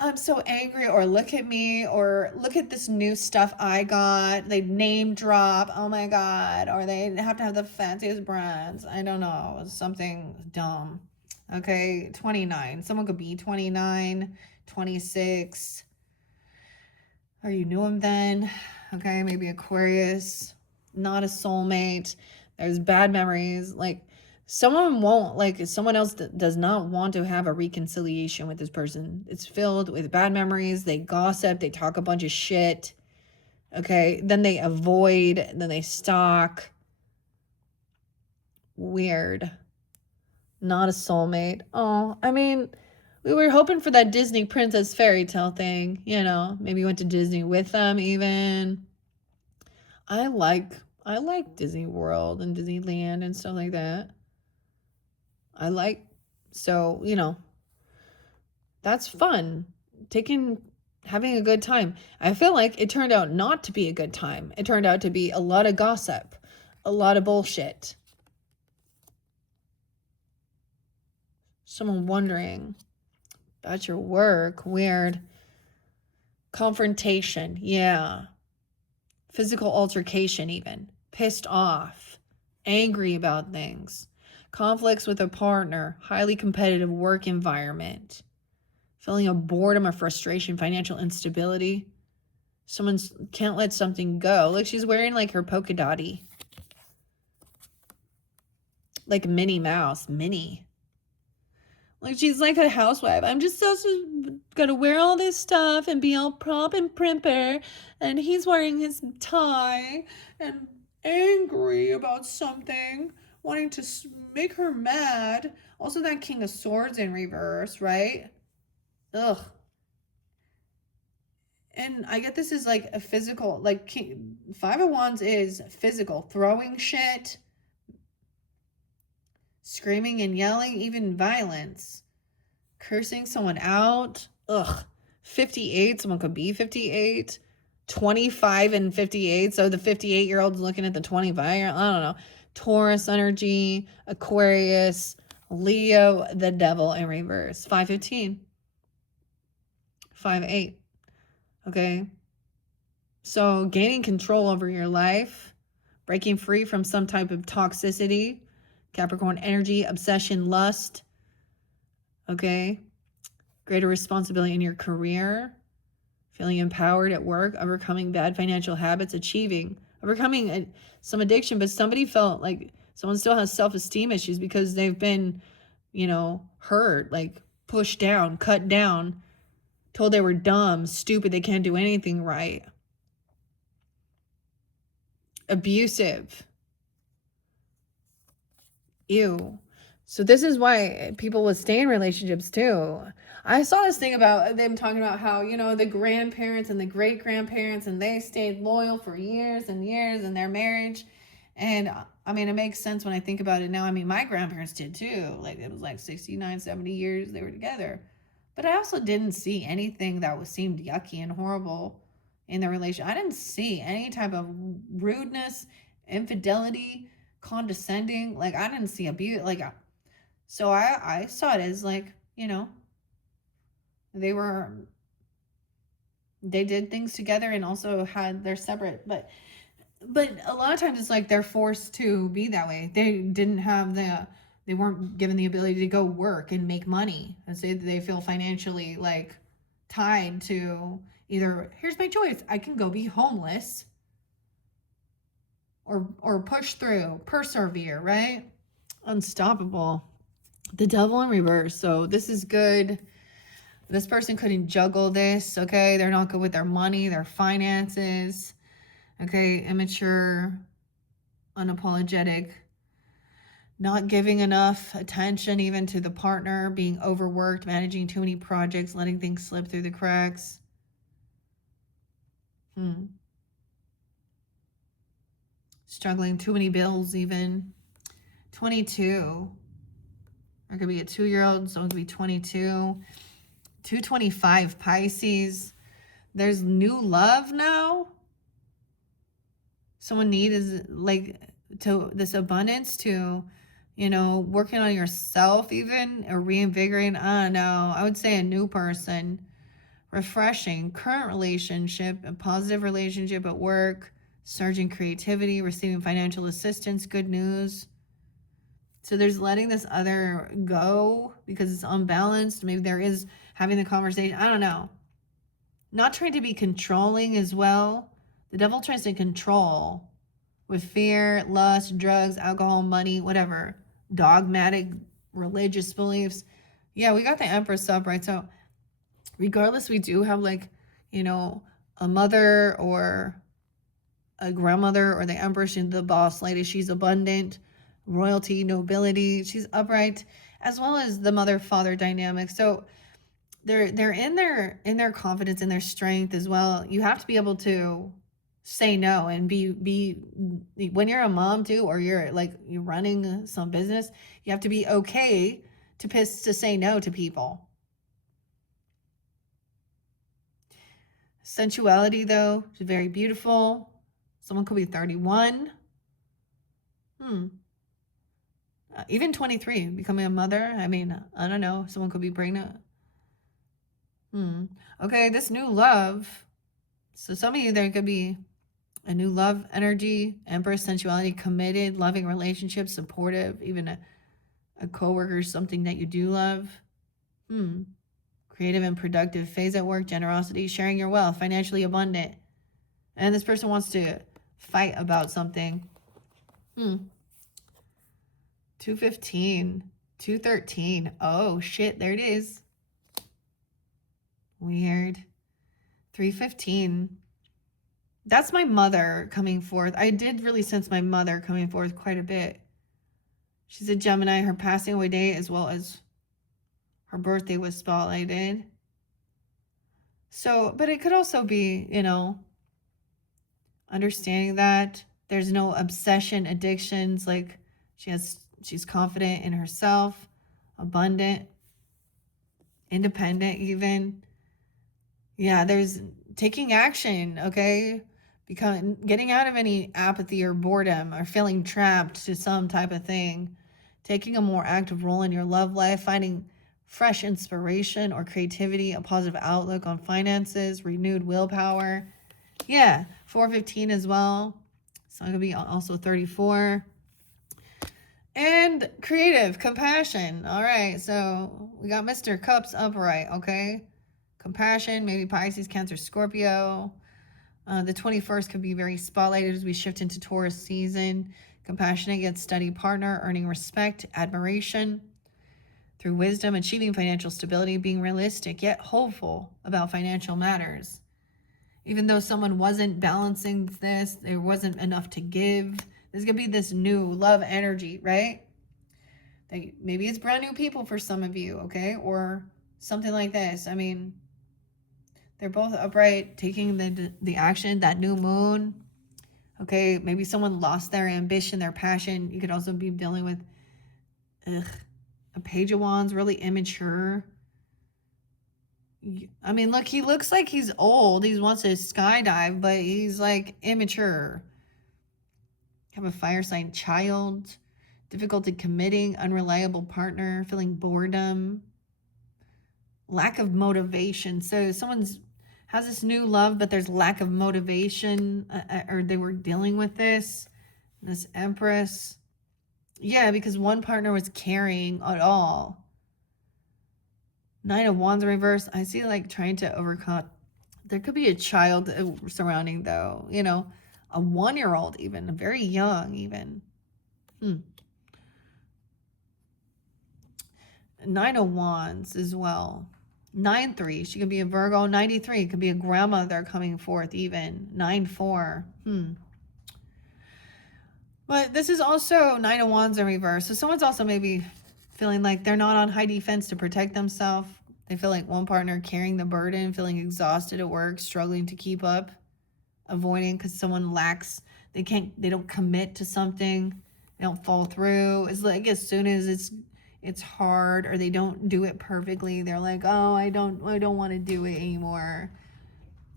I'm so angry, or look at me, or look at this new stuff I got. They name drop, oh my God, or they have to have the fanciest brands. I don't know, something dumb. Okay, 29. Someone could be 29, 26. Or you knew him then. Okay, maybe Aquarius, not a soulmate. There's bad memories. Like, someone else does not want to have a reconciliation with this person. It's filled with bad memories. They gossip, they talk a bunch of shit. Okay, then they avoid, then they stalk. Weird. Not a soulmate. Oh, I mean, we were hoping for that Disney princess fairy tale thing, maybe went to Disney with them even. I like Disney World and Disneyland and stuff like that. So, that's fun. Having a good time. I feel like it turned out not to be a good time. It turned out to be a lot of gossip, a lot of bullshit. Someone wondering about your work. Weird. Confrontation. Yeah. Physical altercation even. Pissed off. Angry about things. Conflicts with a partner. Highly competitive work environment. Feeling of boredom or frustration. Financial instability. Someone can't let something go. Like, she's wearing like her polka dotty. Like Minnie Mouse. Minnie. Like, she's like a housewife. I'm just gonna wear all this stuff and be all prop and primper. And he's wearing his tie and angry about something, wanting to make her mad. Also, that King of Swords in reverse, right? Ugh. And I get this is like a physical, like Five of Wands is physical, throwing shit, screaming and yelling, even violence, cursing someone out. Ugh. 58, someone could be 58. 25 and 58, so the 58-year-old's looking at the 25-year-old. I don't know. Taurus energy, Aquarius, Leo, the devil in reverse. 515. 5-8. Okay. So gaining control over your life, breaking free from some type of toxicity, Capricorn energy, obsession, lust. Okay. Greater responsibility in your career, feeling empowered at work, overcoming bad financial habits, overcoming some addiction. But somebody felt like someone still has self-esteem issues because they've been, hurt, like pushed down, cut down, told they were dumb, stupid, they can't do anything right. Abusive. Ew. So this is why people would stay in relationships too. I saw this thing about them talking about how, the grandparents and the great grandparents, and they stayed loyal for years and years in their marriage. And I mean, it makes sense when I think about it now. I mean, my grandparents did too. Like, it was like 69, 70 years they were together. But I also didn't see anything that was seemed yucky and horrible in their relation. I didn't see any type of rudeness, infidelity, condescending. Like, I didn't see abuse. Like, so I saw it as like, they were they did things together and also had their separate, but a lot of times it's like they're forced to be that way. They weren't given the ability to go work and make money, and say they feel financially like tied to either, here's my choice, I can go be homeless, or push through, persevere, right? Unstoppable. The devil in reverse. So this is good. This person couldn't juggle this, okay? They're not good with their money, their finances, okay? Immature, unapologetic, not giving enough attention even to the partner, being overworked, managing too many projects, letting things slip through the cracks. Struggling, too many bills even. 22. There could be a 2-year-old, someone could be 22. 225, Pisces. There's new love now. Someone needs like to this abundance to, working on yourself even, or reinvigorating. I don't know. I would say a new person, refreshing, current relationship, a positive relationship at work, surging creativity, receiving financial assistance, good news. So there's letting this other go because it's unbalanced. Maybe there is having the conversation. I don't know. Not trying to be controlling as well. The devil tries to control with fear, lust, drugs, alcohol, money, whatever. Dogmatic religious beliefs. Yeah, we got the Empress up, right? So regardless, we do have like, a mother or a grandmother, or the Empress, the boss lady. She's abundant, royalty, nobility. She's upright, as well as the mother-father dynamic. So they're in their confidence and their strength as well. You have to be able to say no and be when you're a mom too, or you're running some business, you have to be okay to say no to people. Sensuality though is very beautiful. Someone could be 31. Even 23, becoming a mother. I mean, I don't know. Someone could be pregnant. Okay, this new love. So some of you, there could be a new love energy, Empress, sensuality, committed, loving relationship, supportive, even a coworker, something that you do love. Creative and productive phase at work, generosity, sharing your wealth, financially abundant. And this person wants to fight about something. 215, 213. Oh shit, there it is. Weird. 315. That's my mother coming forth. I did really sense my mother coming forth quite a bit. She's a Gemini. Her passing away date as well as her birthday was spotlighted. So, but it could also be, understanding that there's no obsession, addictions. Like she's confident in herself, abundant, independent even. Yeah, there's taking action, okay? Getting out of any apathy or boredom or feeling trapped to some type of thing. Taking a more active role in your love life, finding fresh inspiration or creativity, a positive outlook on finances, renewed willpower. Yeah, 415 as well. So I'm going to be also 34. And creative, compassion. All right, so we got Mr. Cups upright, okay? Compassion, maybe Pisces, Cancer, Scorpio. The 21st could be very spotlighted as we shift into Taurus season. Compassionate yet steady partner, earning respect, admiration through wisdom, achieving financial stability, being realistic yet hopeful about financial matters. Even though someone wasn't balancing this, there wasn't enough to give. There's going to be this new love energy, right? Maybe it's brand new people for some of you, okay? Or something like this. I mean, they're both upright, taking the action, that new moon. Okay, maybe someone lost their ambition, their passion. You could also be dealing with a Page of Wands, really immature. I mean, look, he looks like he's old. He wants to skydive, but he's like immature. Have a fire sign child, difficulty committing, unreliable partner, feeling boredom, lack of motivation. So someone's has this new love, but there's lack of motivation, or they were dealing with this Empress. Yeah, because one partner was carrying it all. Nine of Wands in reverse. I see like trying to overcome. There could be a child surrounding, though. You know, a 1-year-old even, very young even. Nine of Wands as well. 9-3, she could be a Virgo. 93 could be a grandmother coming forth even. 9-4. But this is also Nine of Wands in reverse. So someone's also maybe feeling like they're not on high defense to protect themselves. They feel like one partner carrying the burden, feeling exhausted at work, struggling to keep up, avoiding because someone lacks, they don't commit to something, they don't follow through. It's like as soon as it's hard or they don't do it perfectly, they're like, oh, I don't want to do it anymore.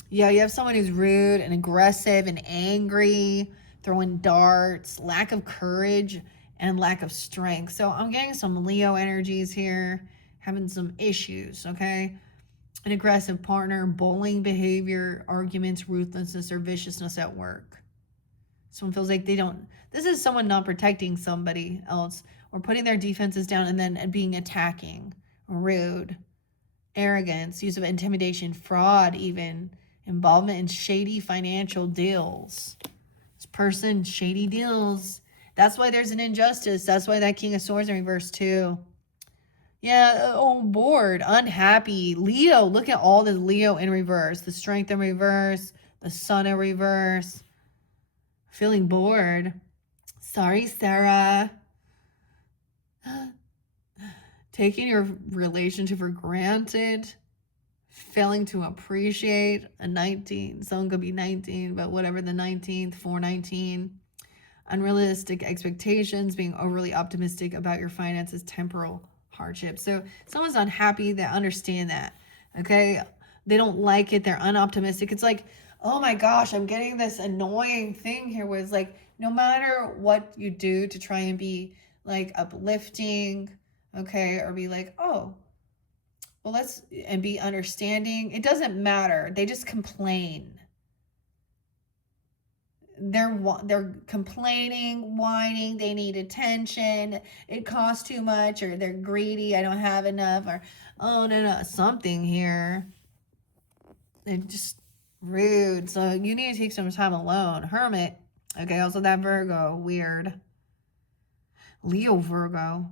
Yeah, you have someone who's rude and aggressive and angry, throwing darts, lack of courage and lack of strength. So I'm getting some Leo energies here, having some issues, okay? An aggressive partner, bullying behavior, arguments, ruthlessness, or viciousness at work. Someone feels like this is someone not protecting somebody else or putting their defenses down and then being attacking, rude, arrogance, use of intimidation, fraud even, involvement in shady financial deals. This person, shady deals. That's why there's an injustice. That's why that King of Swords in reverse too. Yeah, bored, unhappy. Leo, look at all the Leo in reverse. The Strength in reverse, the Sun in reverse. Feeling bored. Sorry, Sarah. Taking your relationship for granted. Failing to appreciate a 19. Someone could be 19, but whatever, the 19th, 419. Unrealistic expectations, being overly optimistic about your finances, temporal hardship. So someone's unhappy, they understand that, okay? They don't like it, they're unoptimistic. It's like, oh my gosh, I'm getting this annoying thing here where it's like, no matter what you do to try and be like uplifting, okay, or be like, oh, well, and be understanding, it doesn't matter. They just complain. They're complaining, whining, they need attention, it costs too much, or they're greedy, I don't have enough, or oh no, something here. They're just rude. So you need to take some time alone. Hermit. Okay, also that Virgo, weird. Leo Virgo,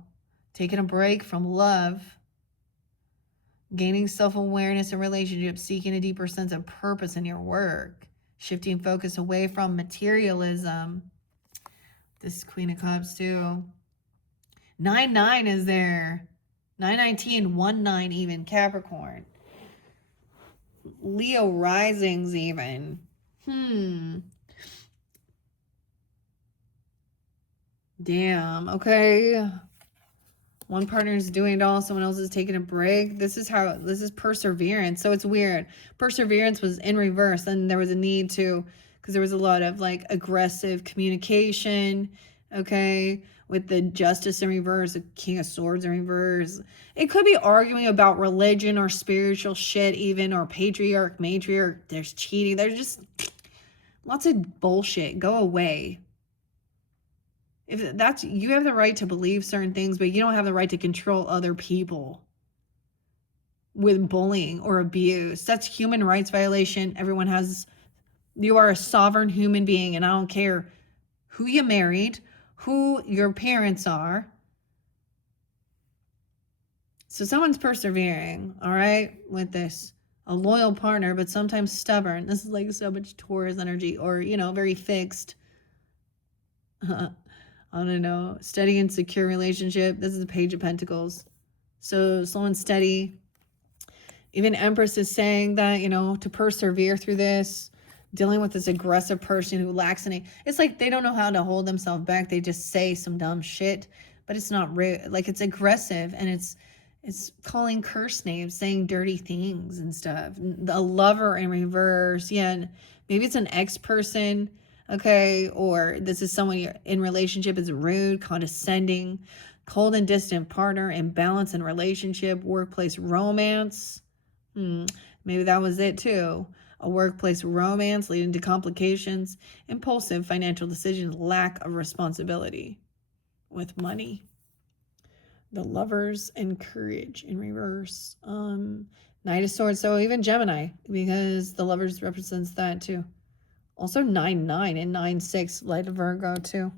taking a break from love, gaining self-awareness in relationships, seeking a deeper sense of purpose in your work. Shifting focus away from materialism. This is Queen of Cups too. 9-9 is there. 9-19, 1-9 even. Capricorn. Leo risings even. Damn. Okay. One partner is doing it all, someone else is taking a break. This is perseverance. So it's weird. Perseverance was in reverse, and there was a need to, because there was a lot of like aggressive communication, okay, with the Justice in reverse, the King of Swords in reverse. It could be arguing about religion or spiritual shit even, or patriarch, matriarch. There's cheating. There's just lots of bullshit. Go away. If that's, you have the right to believe certain things, but you don't have the right to control other people with bullying or abuse. That's human rights violation. You are a sovereign human being, and I don't care who you married, who your parents are. So someone's persevering, all right, with this. A loyal partner, but sometimes stubborn. This is like so much Taurus energy, or, very fixed. I don't know. Steady and secure relationship. This is the Page of Pentacles. So slow and steady. Even Empress is saying that, you know, to persevere through this, dealing with this aggressive person who lacks any, it's like they don't know how to hold themselves back. They just say some dumb shit, but it's not real. Like, it's aggressive, and it's calling curse names, saying dirty things and stuff. The lover in reverse. Yeah, maybe it's an ex-person, okay? Or this is someone you're in relationship is rude, condescending, cold and distant partner, imbalance in relationship, workplace romance. Maybe that was it too. A workplace romance leading to complications, impulsive financial decisions, lack of responsibility with money. The Lovers and Courage in reverse. Knight of Swords. So even Gemini, because the Lovers represents that too. Also 9-9 and 9-6, Light of Virgo too.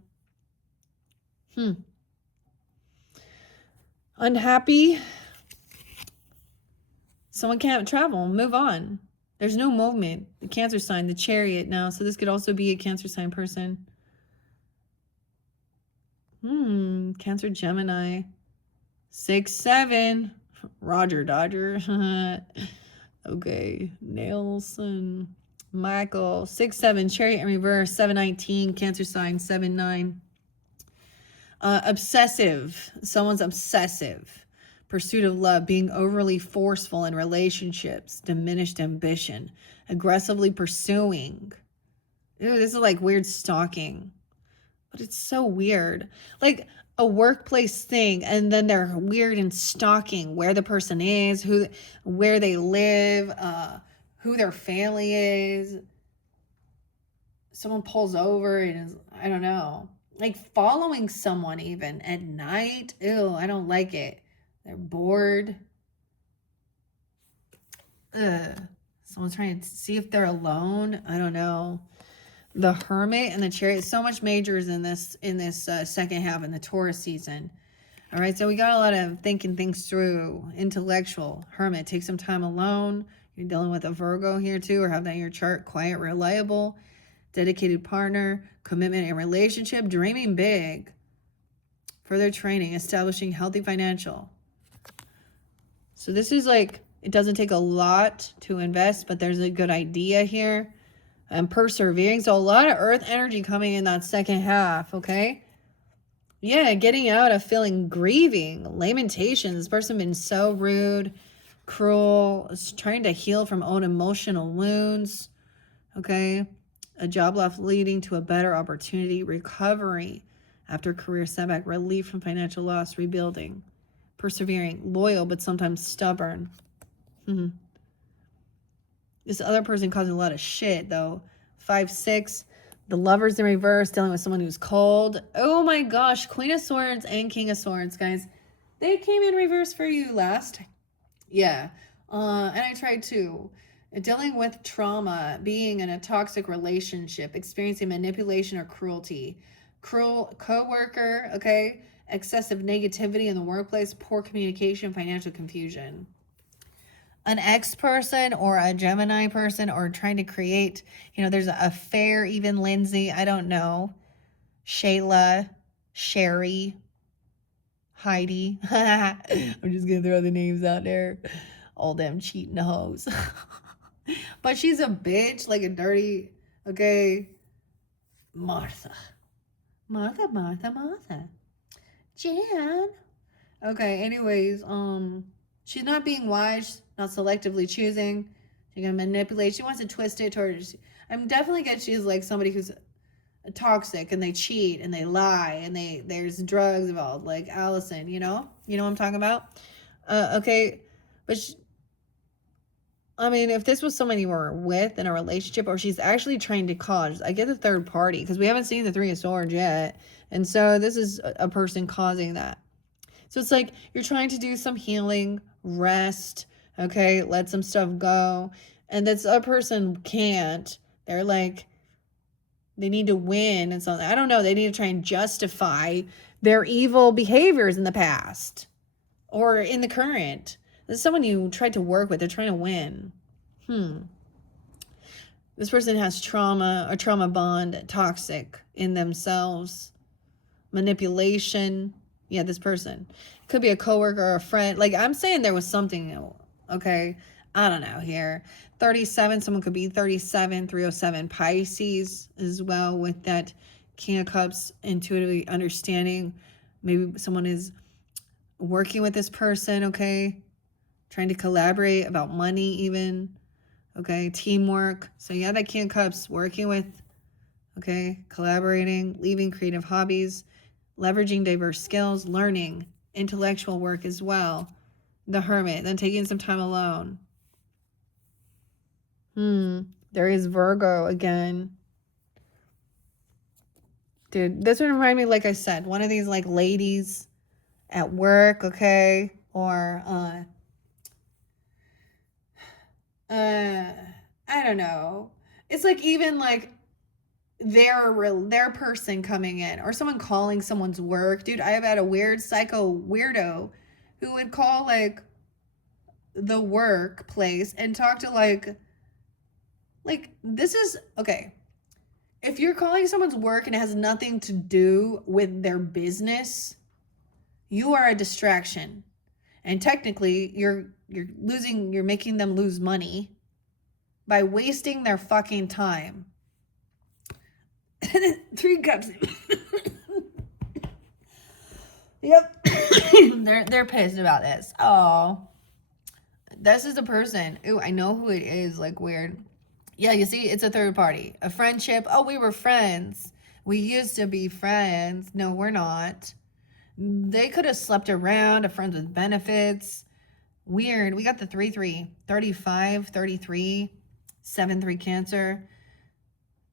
Unhappy. Someone can't travel. Move on. There's no movement. The Cancer sign, the Chariot now. So this could also be a Cancer sign person. Cancer, Gemini. 6-7. Roger Dodger. Okay. Nelson. Michael. 6-7. Chariot in reverse. 7-19. Cancer sign. 7-9. Obsessive. Someone's obsessive. Pursuit of love, being overly forceful in relationships, diminished ambition, aggressively pursuing. Ew, this is like weird stalking, but it's so weird. Like a workplace thing, and then they're weird in stalking where the person is, where they live, who their family is. Someone pulls over and is, I don't know, like following someone even at night. Ew, I don't like it. They're bored. Someone's trying to see if they're alone. I don't know. The Hermit and the Chariot. So much majors in this second half in the Taurus season. All right, so we got a lot of thinking things through. Intellectual. Hermit. Take some time alone. You're dealing with a Virgo here too, or have that in your chart. Quiet, reliable. Dedicated partner. Commitment in relationship. Dreaming big. Further training. Establishing healthy financial. So this is like, it doesn't take a lot to invest, but there's a good idea here. And persevering. So a lot of earth energy coming in that second half, okay? Yeah, getting out of feeling grieving. Lamentation. This person been so rude, cruel. Is trying to heal from own emotional wounds, okay? A job loss leading to a better opportunity. Recovery after career setback. Relief from financial loss. Rebuilding. Persevering, loyal, but sometimes stubborn. This other person causing a lot of shit, though. 5-6. The Lovers in reverse, dealing with someone who's cold. Oh my gosh, Queen of Swords and King of Swords, guys. They came in reverse for you last. Yeah. And I tried too. Dealing with trauma, being in a toxic relationship, experiencing manipulation or cruelty. Cruel coworker, okay? Excessive negativity in the workplace, poor communication, financial confusion. An ex-person or a Gemini person, or trying to create, you know, there's an affair, even Lindsay, I don't know. Shayla, Sherry, Heidi. I'm just going to throw the names out there. All them cheating hoes. But she's a bitch, like a dirty, okay? Martha. Jan. Okay, anyways, she's not being wise, not selectively choosing. She's gonna manipulate. She wants to twist it towards. I'm definitely get she's like somebody who's toxic, and they cheat and they lie, and there's drugs involved, like Allison. You know what I'm talking about. Okay, but I mean, if this was someone you were with in a relationship, or she's actually trying to cause, I get the third party, because we haven't seen the Three of Swords yet. And so this is a person causing that. So it's like you're trying to do some healing, rest, okay, let some stuff go. And this other person can't. They're like, they need to win and something. I don't know. They need to try and justify their evil behaviors in the past or in the current. This is someone you tried to work with. They're trying to win. This person has trauma, a trauma bond, toxic in themselves. manipulation. Yeah, this person. It could be a coworker or a friend. Like, I'm saying there was something, okay? I don't know here. 37, someone could be 37, 307 Pisces as well with that King of Cups, intuitively understanding. Maybe someone is working with this person, okay? Trying to collaborate about money even, okay? Teamwork. So yeah, that King of Cups, working with, okay? Collaborating, leaving creative hobbies, leveraging diverse skills, learning, intellectual work as well. The Hermit, then taking some time alone. There is Virgo again. Dude, this would remind me, like I said, one of these like ladies at work, okay? Or I don't know. It's like even like their person coming in or someone calling someone's work. Dude, I have had a weird psycho weirdo who would call like the workplace and talk to like this is okay. If you're calling someone's work and it has nothing to do with their business, you are a distraction. And technically, you're making them lose money by wasting their fucking time. 3 cups. Yep. they're pissed about this. Oh. This is a person. Ooh, I know who it is. Like, weird. Yeah, you see, it's a third party. A friendship. Oh, we were friends. We used to be friends. No, we're not. They could have slept around. A friends with benefits. Weird. We got the 3-3. 35, 33, 7-3 Cancer.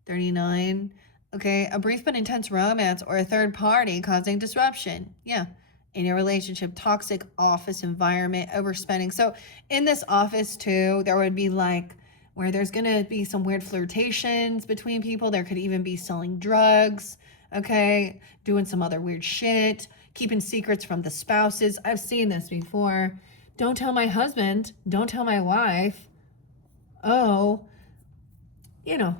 39. Okay, a brief but intense romance or a third party causing disruption. Yeah. In a relationship, toxic office environment, overspending. So in this office too, there would be like where there's going to be some weird flirtations between people. There could even be selling drugs, okay, doing some other weird shit, keeping secrets from the spouses. I've seen this before. Don't tell my husband. Don't tell my wife. Oh, you know.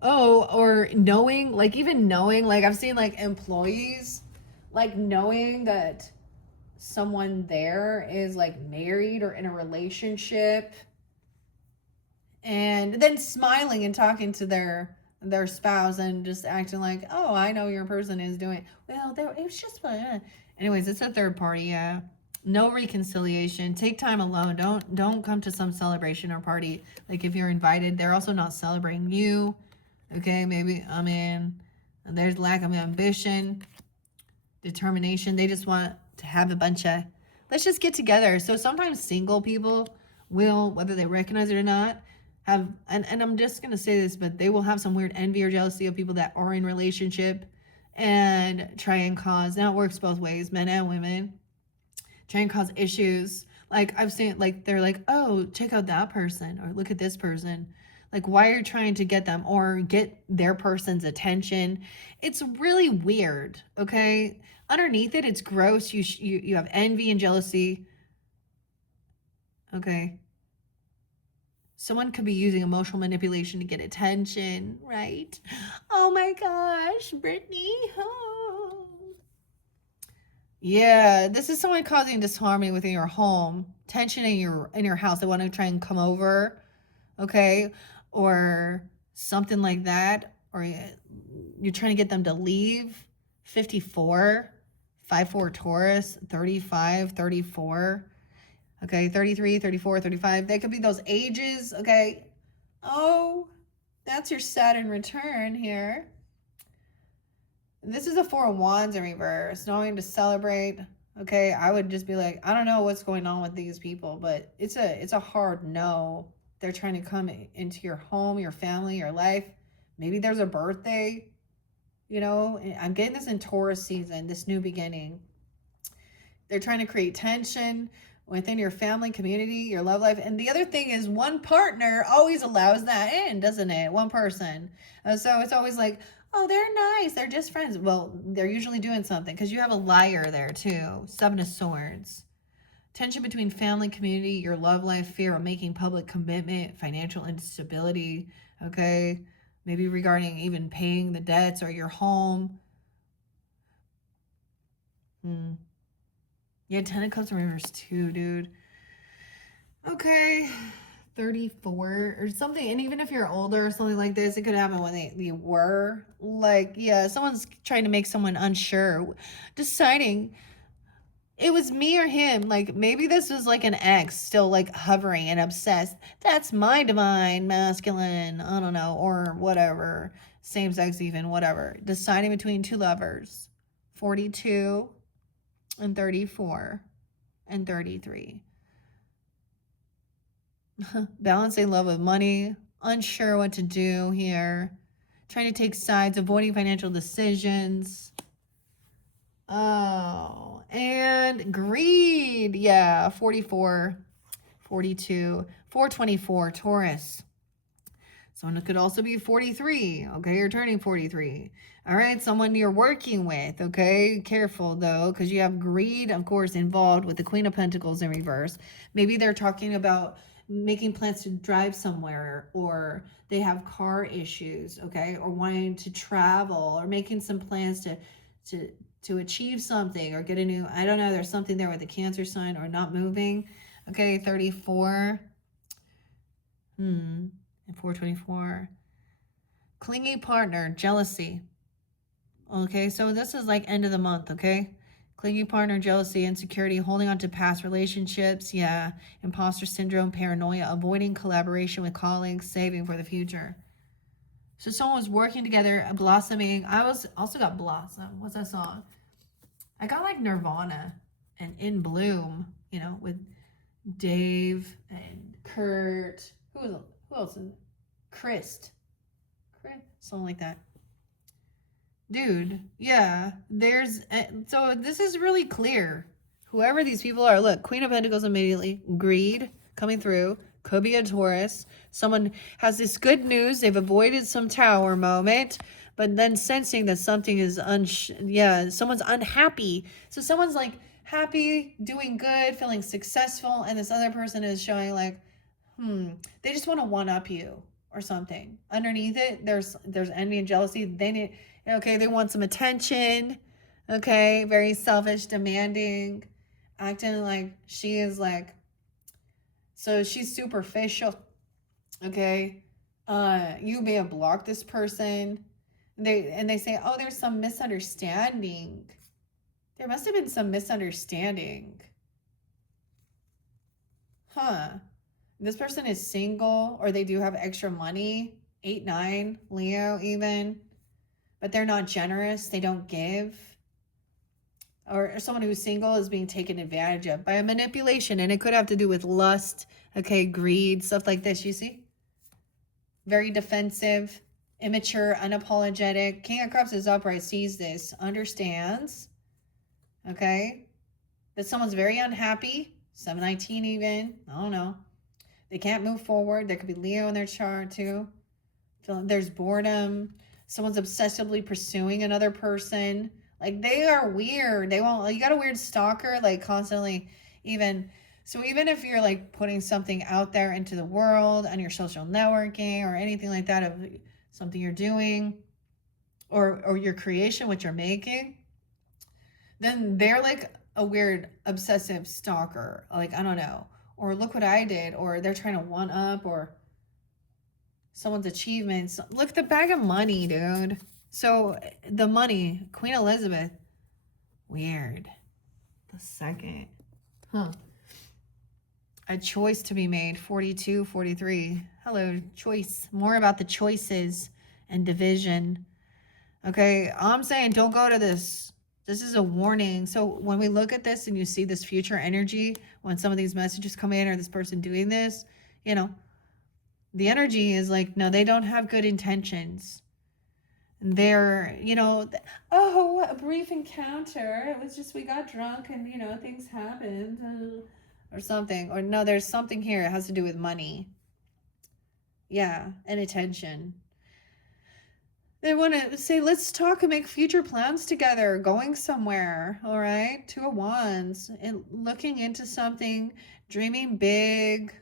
Oh, or knowing, like even knowing, like I've seen like employees, like knowing that someone there is like married or in a relationship and then smiling and talking to their spouse and just acting like, oh, I know your person is doing well. It was just fun. Anyways, it's a third party. Yeah, no reconciliation. Take time alone. Don't come to some celebration or party. Like if you're invited, they're also not celebrating you. Okay, maybe I mean, there's lack of ambition, determination. They just want to have a bunch of, let's just get together. So sometimes single people will, whether they recognize it or not, have, and I'm just going to say this, but they will have some weird envy or jealousy of people that are in relationship and try and cause, now it works both ways, men and women, try and cause issues. Like I've seen, like they're like, oh, check out that person or look at this person. Like, why are you trying to get them or get their person's attention? It's really weird, okay? Underneath it, it's gross. You have envy and jealousy, okay? Someone could be using emotional manipulation to get attention, right? Oh my gosh, Brittany. Oh. Yeah, this is someone causing disharmony within your home, tension in your house. They want to try and come over, okay, or something like that, or you're trying to get them to leave. 54, 5-4 Taurus, 35, 34, okay, 33, 34, 35. They could be those ages, okay. Oh, that's your Saturn return here. This is a 4 of Wands in reverse, knowing to celebrate. Okay, I would just be like, I don't know what's going on with these people, but it's a hard no. They're trying to come into your home, your family, your life. Maybe there's a birthday. You know, I'm getting this in Taurus season, this new beginning. They're trying to create tension within your family, community, your love life. And the other thing is one partner always allows that in, doesn't it? One person. So it's always like, oh, they're nice. They're just friends. Well, they're usually doing something because you have a liar there too. 7 of Swords. Tension between family, community, your love life, fear of making public commitment, financial instability, okay? Maybe regarding even paying the debts or your home. Yeah, 10 of Cups reversed too, dude. Okay. 34 or something. And even if you're older or something like this, it could happen when they were. Like, yeah, someone's trying to make someone unsure. Deciding it was me or him. Like, maybe this was like an ex still like hovering and obsessed. That's my divine masculine. I don't know. Or whatever. Same sex, even, whatever. Deciding between two lovers. 42 and 34 and 33. Balancing love with money, unsure what to do here, trying to take sides, avoiding financial decisions. Oh, and greed. Yeah, 44, 42, 424, Taurus. Someone could also be 43. Okay, you're turning 43. All right, someone you're working with. Okay, careful though, because you have greed, of course, involved with the Queen of Pentacles in reverse. Maybe they're talking about making plans to drive somewhere, or they have car issues, okay, or wanting to travel, or making some plans to achieve something, or get a new, I don't know, there's something there with the Cancer sign, or not moving. Okay, 34. And 424. Clingy partner, jealousy. Okay, so this is like end of the month, okay? Clingy partner, jealousy, insecurity, holding on to past relationships. Yeah. Imposter syndrome, paranoia, avoiding collaboration with colleagues, saving for the future. So someone was working together, blossoming. I was also got Blossom. What's that song? I got like Nirvana and In Bloom, you know, with Dave and Kurt. Who else is it? Chris, something like that. Dude, yeah, so this is really clear. Whoever these people are, look, Queen of Pentacles immediately, greed coming through, could be a Taurus. Someone has this good news, they've avoided some tower moment, but then sensing that something is, someone's unhappy. So someone's like happy, doing good, feeling successful, and this other person is showing like, they just want to one-up you or something. Underneath it, there's envy and jealousy. They need, okay, they want some attention. Okay, very selfish, demanding, acting like she is like, so she's superficial. Okay, you may have blocked this person. They say, oh, there's some misunderstanding. There must have been some misunderstanding. Huh. This person is single, or they do have extra money. 8, 9, Leo even. But they're not generous. They don't give. Or someone who's single is being taken advantage of by a manipulation. And it could have to do with lust, okay, greed, stuff like this, you see? Very defensive, immature, unapologetic. King of Cups is upright, sees this, understands, okay, that someone's very unhappy. 719 even. I don't know. They can't move forward. There could be Leo in their chart too. There's boredom. Someone's obsessively pursuing another person. Like, they are weird. They won't, you got a weird stalker, like constantly, even, so even if you're like putting something out there into the world on your social networking or anything like that, of something you're doing, or your creation, what you're making, then they're like a weird obsessive stalker. Like, I don't know. Or look what I did, or they're trying to one up, or someone's achievements. Look, the bag of money, dude. So the money, Queen Elizabeth, weird. The second, a choice to be made. 42, 43. Hello, choice. More about the choices and division. Okay, I'm saying don't go to this. This is a warning. So when we look at this and you see this future energy, when some of these messages come in, or this person doing this, you know, the energy is like, no, they don't have good intentions. They're, you know, oh, a brief encounter. It was just, we got drunk and, you know, things happened or something. Or no, there's something here. It has to do with money. Yeah, and attention. They want to say, let's talk and make future plans together, going somewhere, all right? 2 of Wands, and looking into something, dreaming big,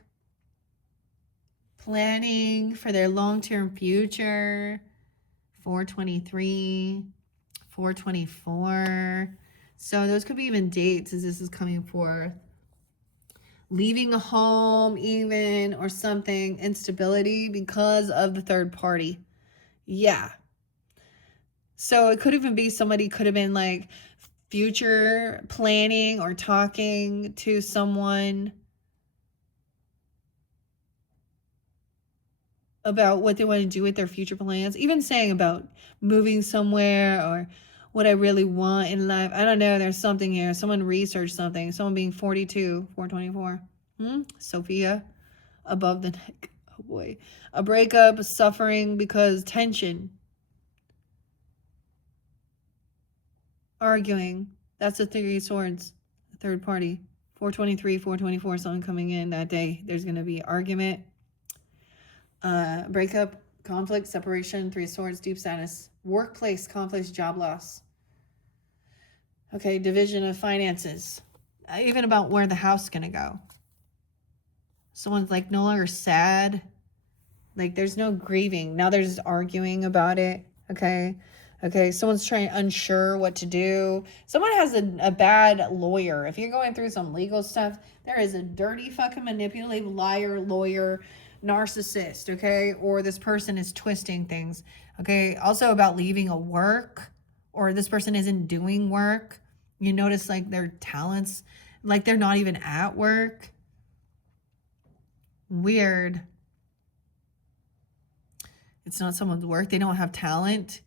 planning for their long-term future. 423, 424. So those could be even dates as this is coming forth. Leaving a home even or something, instability because of the third party. Yeah. So it could even be somebody could have been like future planning or talking to someone about what they want to do with their future plans, even saying about moving somewhere or what I really want in life. I don't know. There's something here. Someone researched something. Someone being 42, 424. Sophia, above the neck. Oh boy. A breakup, suffering because tension. Arguing. That's the Three of Swords. Third party. 423, 424, someone coming in that day. There's going to be argument. Breakup, conflict, separation, Three of Swords, deep sadness. Workplace conflicts, job loss. Okay, division of finances. Even about where the house is going to go. Someone's like no longer sad. Like there's no grieving. Now there's arguing about it. Okay. Someone's unsure what to do. Someone has a bad lawyer. If you're going through some legal stuff, there is a dirty fucking manipulative liar, lawyer, narcissist, okay? Or this person is twisting things, okay? Also about leaving a work, or this person isn't doing work. You notice like their talents, like they're not even at work. Weird. It's not someone's work. They don't have talent.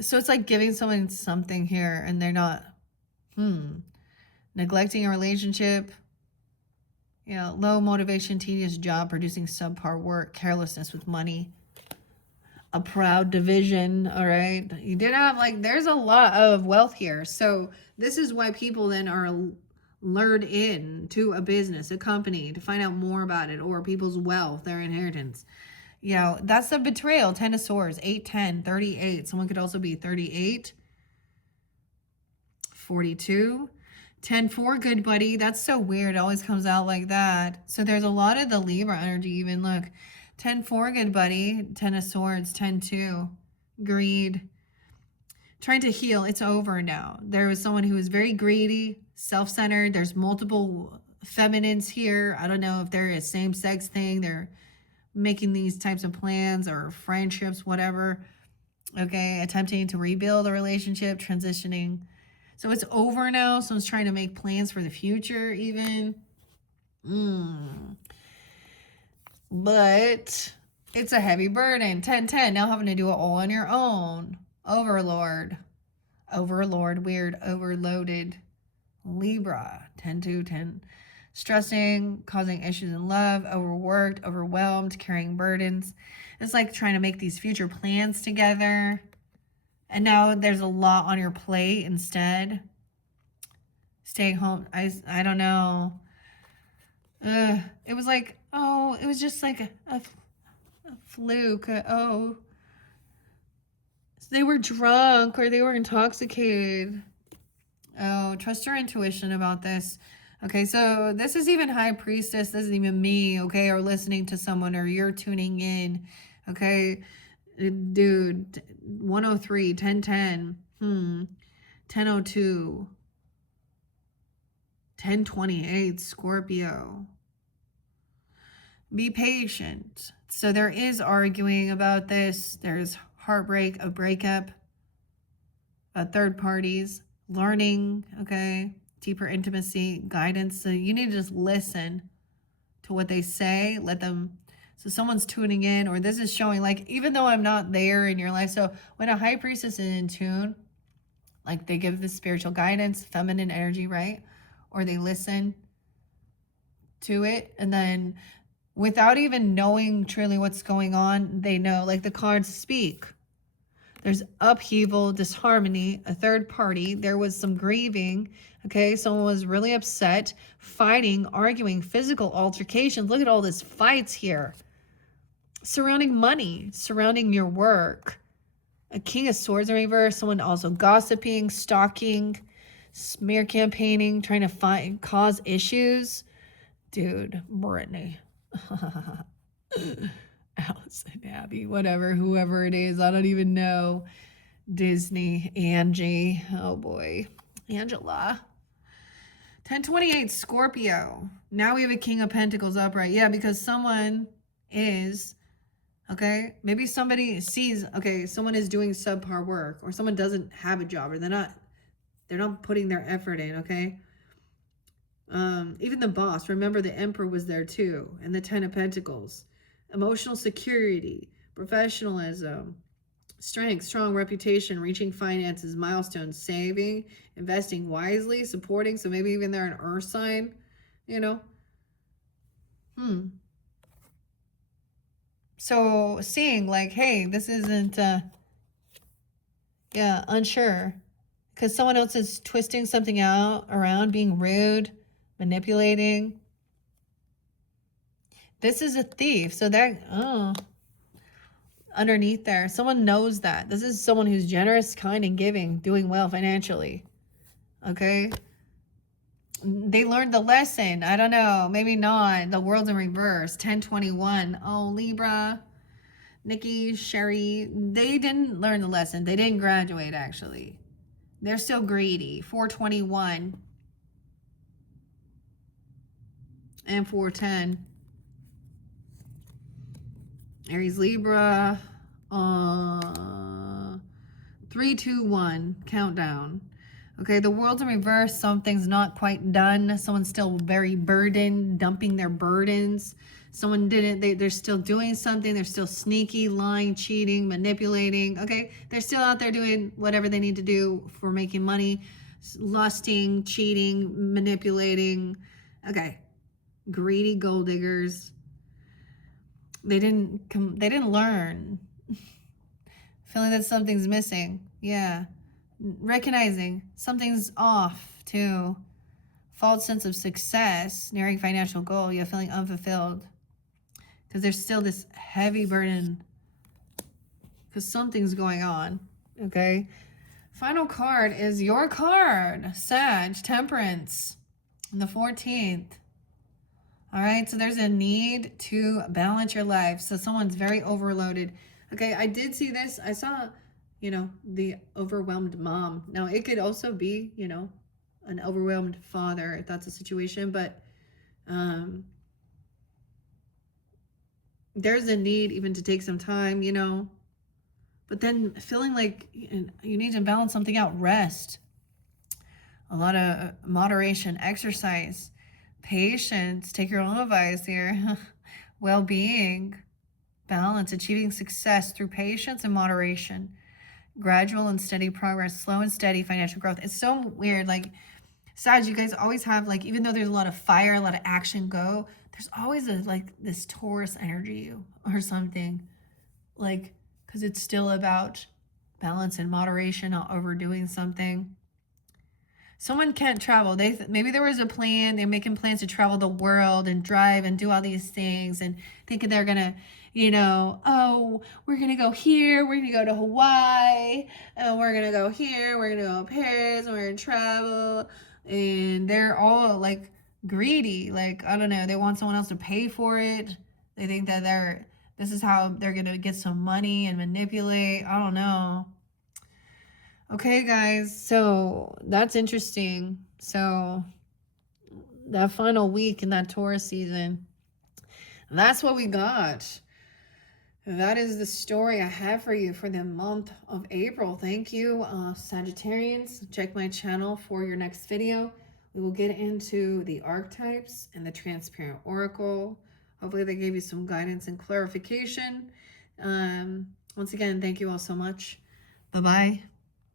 So it's like giving someone something here and they're not, neglecting a relationship. Yeah, low motivation, tedious job, producing subpar work, carelessness with money. A proud division, all right? You did have, like, there's a lot of wealth here. So this is why people then are lured in to a business, a company, to find out more about it, or people's wealth, their inheritance. Yeah, that's a betrayal. 10 of Swords, 8, 10, 38. Someone could also be 38, 42, 10, 4, good buddy. That's so weird. It always comes out like that. So there's a lot of the Libra energy even. Look, 10, 4, good buddy. 10 of Swords, 10, 2, greed. Trying to heal. It's over now. There was someone who was very greedy, self-centered. There's multiple feminines here. I don't know if they're a same-sex thing. They're making these types of plans or friendships, whatever. Okay, attempting to rebuild a relationship, transitioning. So it's over now. Someone's trying to make plans for the future even. But it's a heavy burden. 10-10, now having to do it all on your own. Overlord, weird, overloaded. Libra, 10-10. Stressing, causing issues in love, overworked, overwhelmed, carrying burdens. It's like trying to make these future plans together. And now there's a lot on your plate instead. Staying home, I don't know. It was like, it was just like a fluke. They were drunk or they were intoxicated. Trust your intuition about this. Okay, so this is even High Priestess. This isn't even me, okay, or listening to someone, or you're tuning in, okay? Dude, 103, 1010, 1002, 1028, Scorpio. Be patient. So there is arguing about this. There's heartbreak, a breakup, third parties, learning, okay? Deeper intimacy, guidance. So you need to just listen to what they say. Let them. So someone's tuning in, or this is showing, like, even though I'm not there in your life. So when a High Priestess is in tune, like they give the spiritual guidance, feminine energy, right? Or they listen to it. And then without even knowing truly what's going on, they know, like the cards speak. There's upheaval, disharmony, a third party. There was some grieving. Okay, someone was really upset, fighting, arguing, physical altercations. Look at all this fights here. Surrounding money, surrounding your work. A King of Swords in reverse. Someone also gossiping, stalking, smear campaigning, trying to cause issues. Dude, Brittany. Allison, Abby, whatever, whoever it is, I don't even know. Disney, Angie. Oh boy. Angela. 1028 Scorpio. Now we have a King of Pentacles upright. Yeah, because someone is, okay, maybe somebody sees, okay, someone is doing subpar work, or someone doesn't have a job, or they're not putting their effort in, okay? Even the boss, remember the Emperor was there too, and the 10 of Pentacles. Emotional security, professionalism, strength, strong reputation, reaching finances, milestones, saving, investing wisely, supporting. So maybe even they're an earth sign, you know. So seeing like, hey, this isn't, yeah, unsure. Because someone else is twisting something out around, being rude, manipulating. This is a thief. So that, oh, underneath there, someone knows that. This is someone who's generous, kind, and giving, doing well financially. Okay? They learned the lesson. I don't know. Maybe not. The world's in reverse. 1021. Oh, Libra, Nikki, Sherry. They didn't learn the lesson. They didn't graduate, actually. They're still greedy. 421. And 410. Aries, Libra. 3, 2, 1. Countdown. Okay, the world's in reverse. Something's not quite done. Someone's still very burdened, dumping their burdens. Someone didn't, they're still doing something. They're still sneaky, lying, cheating, manipulating. Okay, they're still out there doing whatever they need to do for making money. Lusting, cheating, manipulating. Okay, greedy gold diggers. They didn't learn. Feeling that something's missing. Yeah. Recognizing something's off too. False sense of success, nearing financial goal. You're feeling unfulfilled because there's still this heavy burden because something's going on. Okay. Final card is your card, Sag, Temperance, on the 14th. All right. So there's a need to balance your life. So someone's very overloaded. Okay. I did see this. I saw, you know, the overwhelmed mom. Now, it could also be, you know, an overwhelmed father if that's a situation, but there's a need even to take some time, you know, but then feeling like you need to balance something out. Rest, a lot of moderation, exercise, patience, take your own advice here, well-being, balance, achieving success through patience and moderation. Gradual and steady progress, slow and steady financial growth. It's so weird. Like, Sag, you guys always have, like, even though there's a lot of fire, a lot of action go, there's always this Taurus energy or something. Like, because it's still about balance and moderation, not overdoing something. Someone can't travel. Maybe there was a plan. They're making plans to travel the world and drive and do all these things and thinking they're going to, you know, oh, we're going to go here. We're going to go to Hawaii. And we're going to go here. We're going to go to Paris. We're going to travel. And they're all like greedy. Like, I don't know. They want someone else to pay for it. They think that this is how they're going to get some money and manipulate. I don't know. Okay, guys, so that's interesting. So that final week in that Taurus season, that's what we got. That is the story I have for you for the month of April. Thank you, Sagittarians. Check my channel for your next video. We will get into the archetypes and the transparent oracle. Hopefully they gave you some guidance and clarification. Once again, thank you all so much. Bye-bye.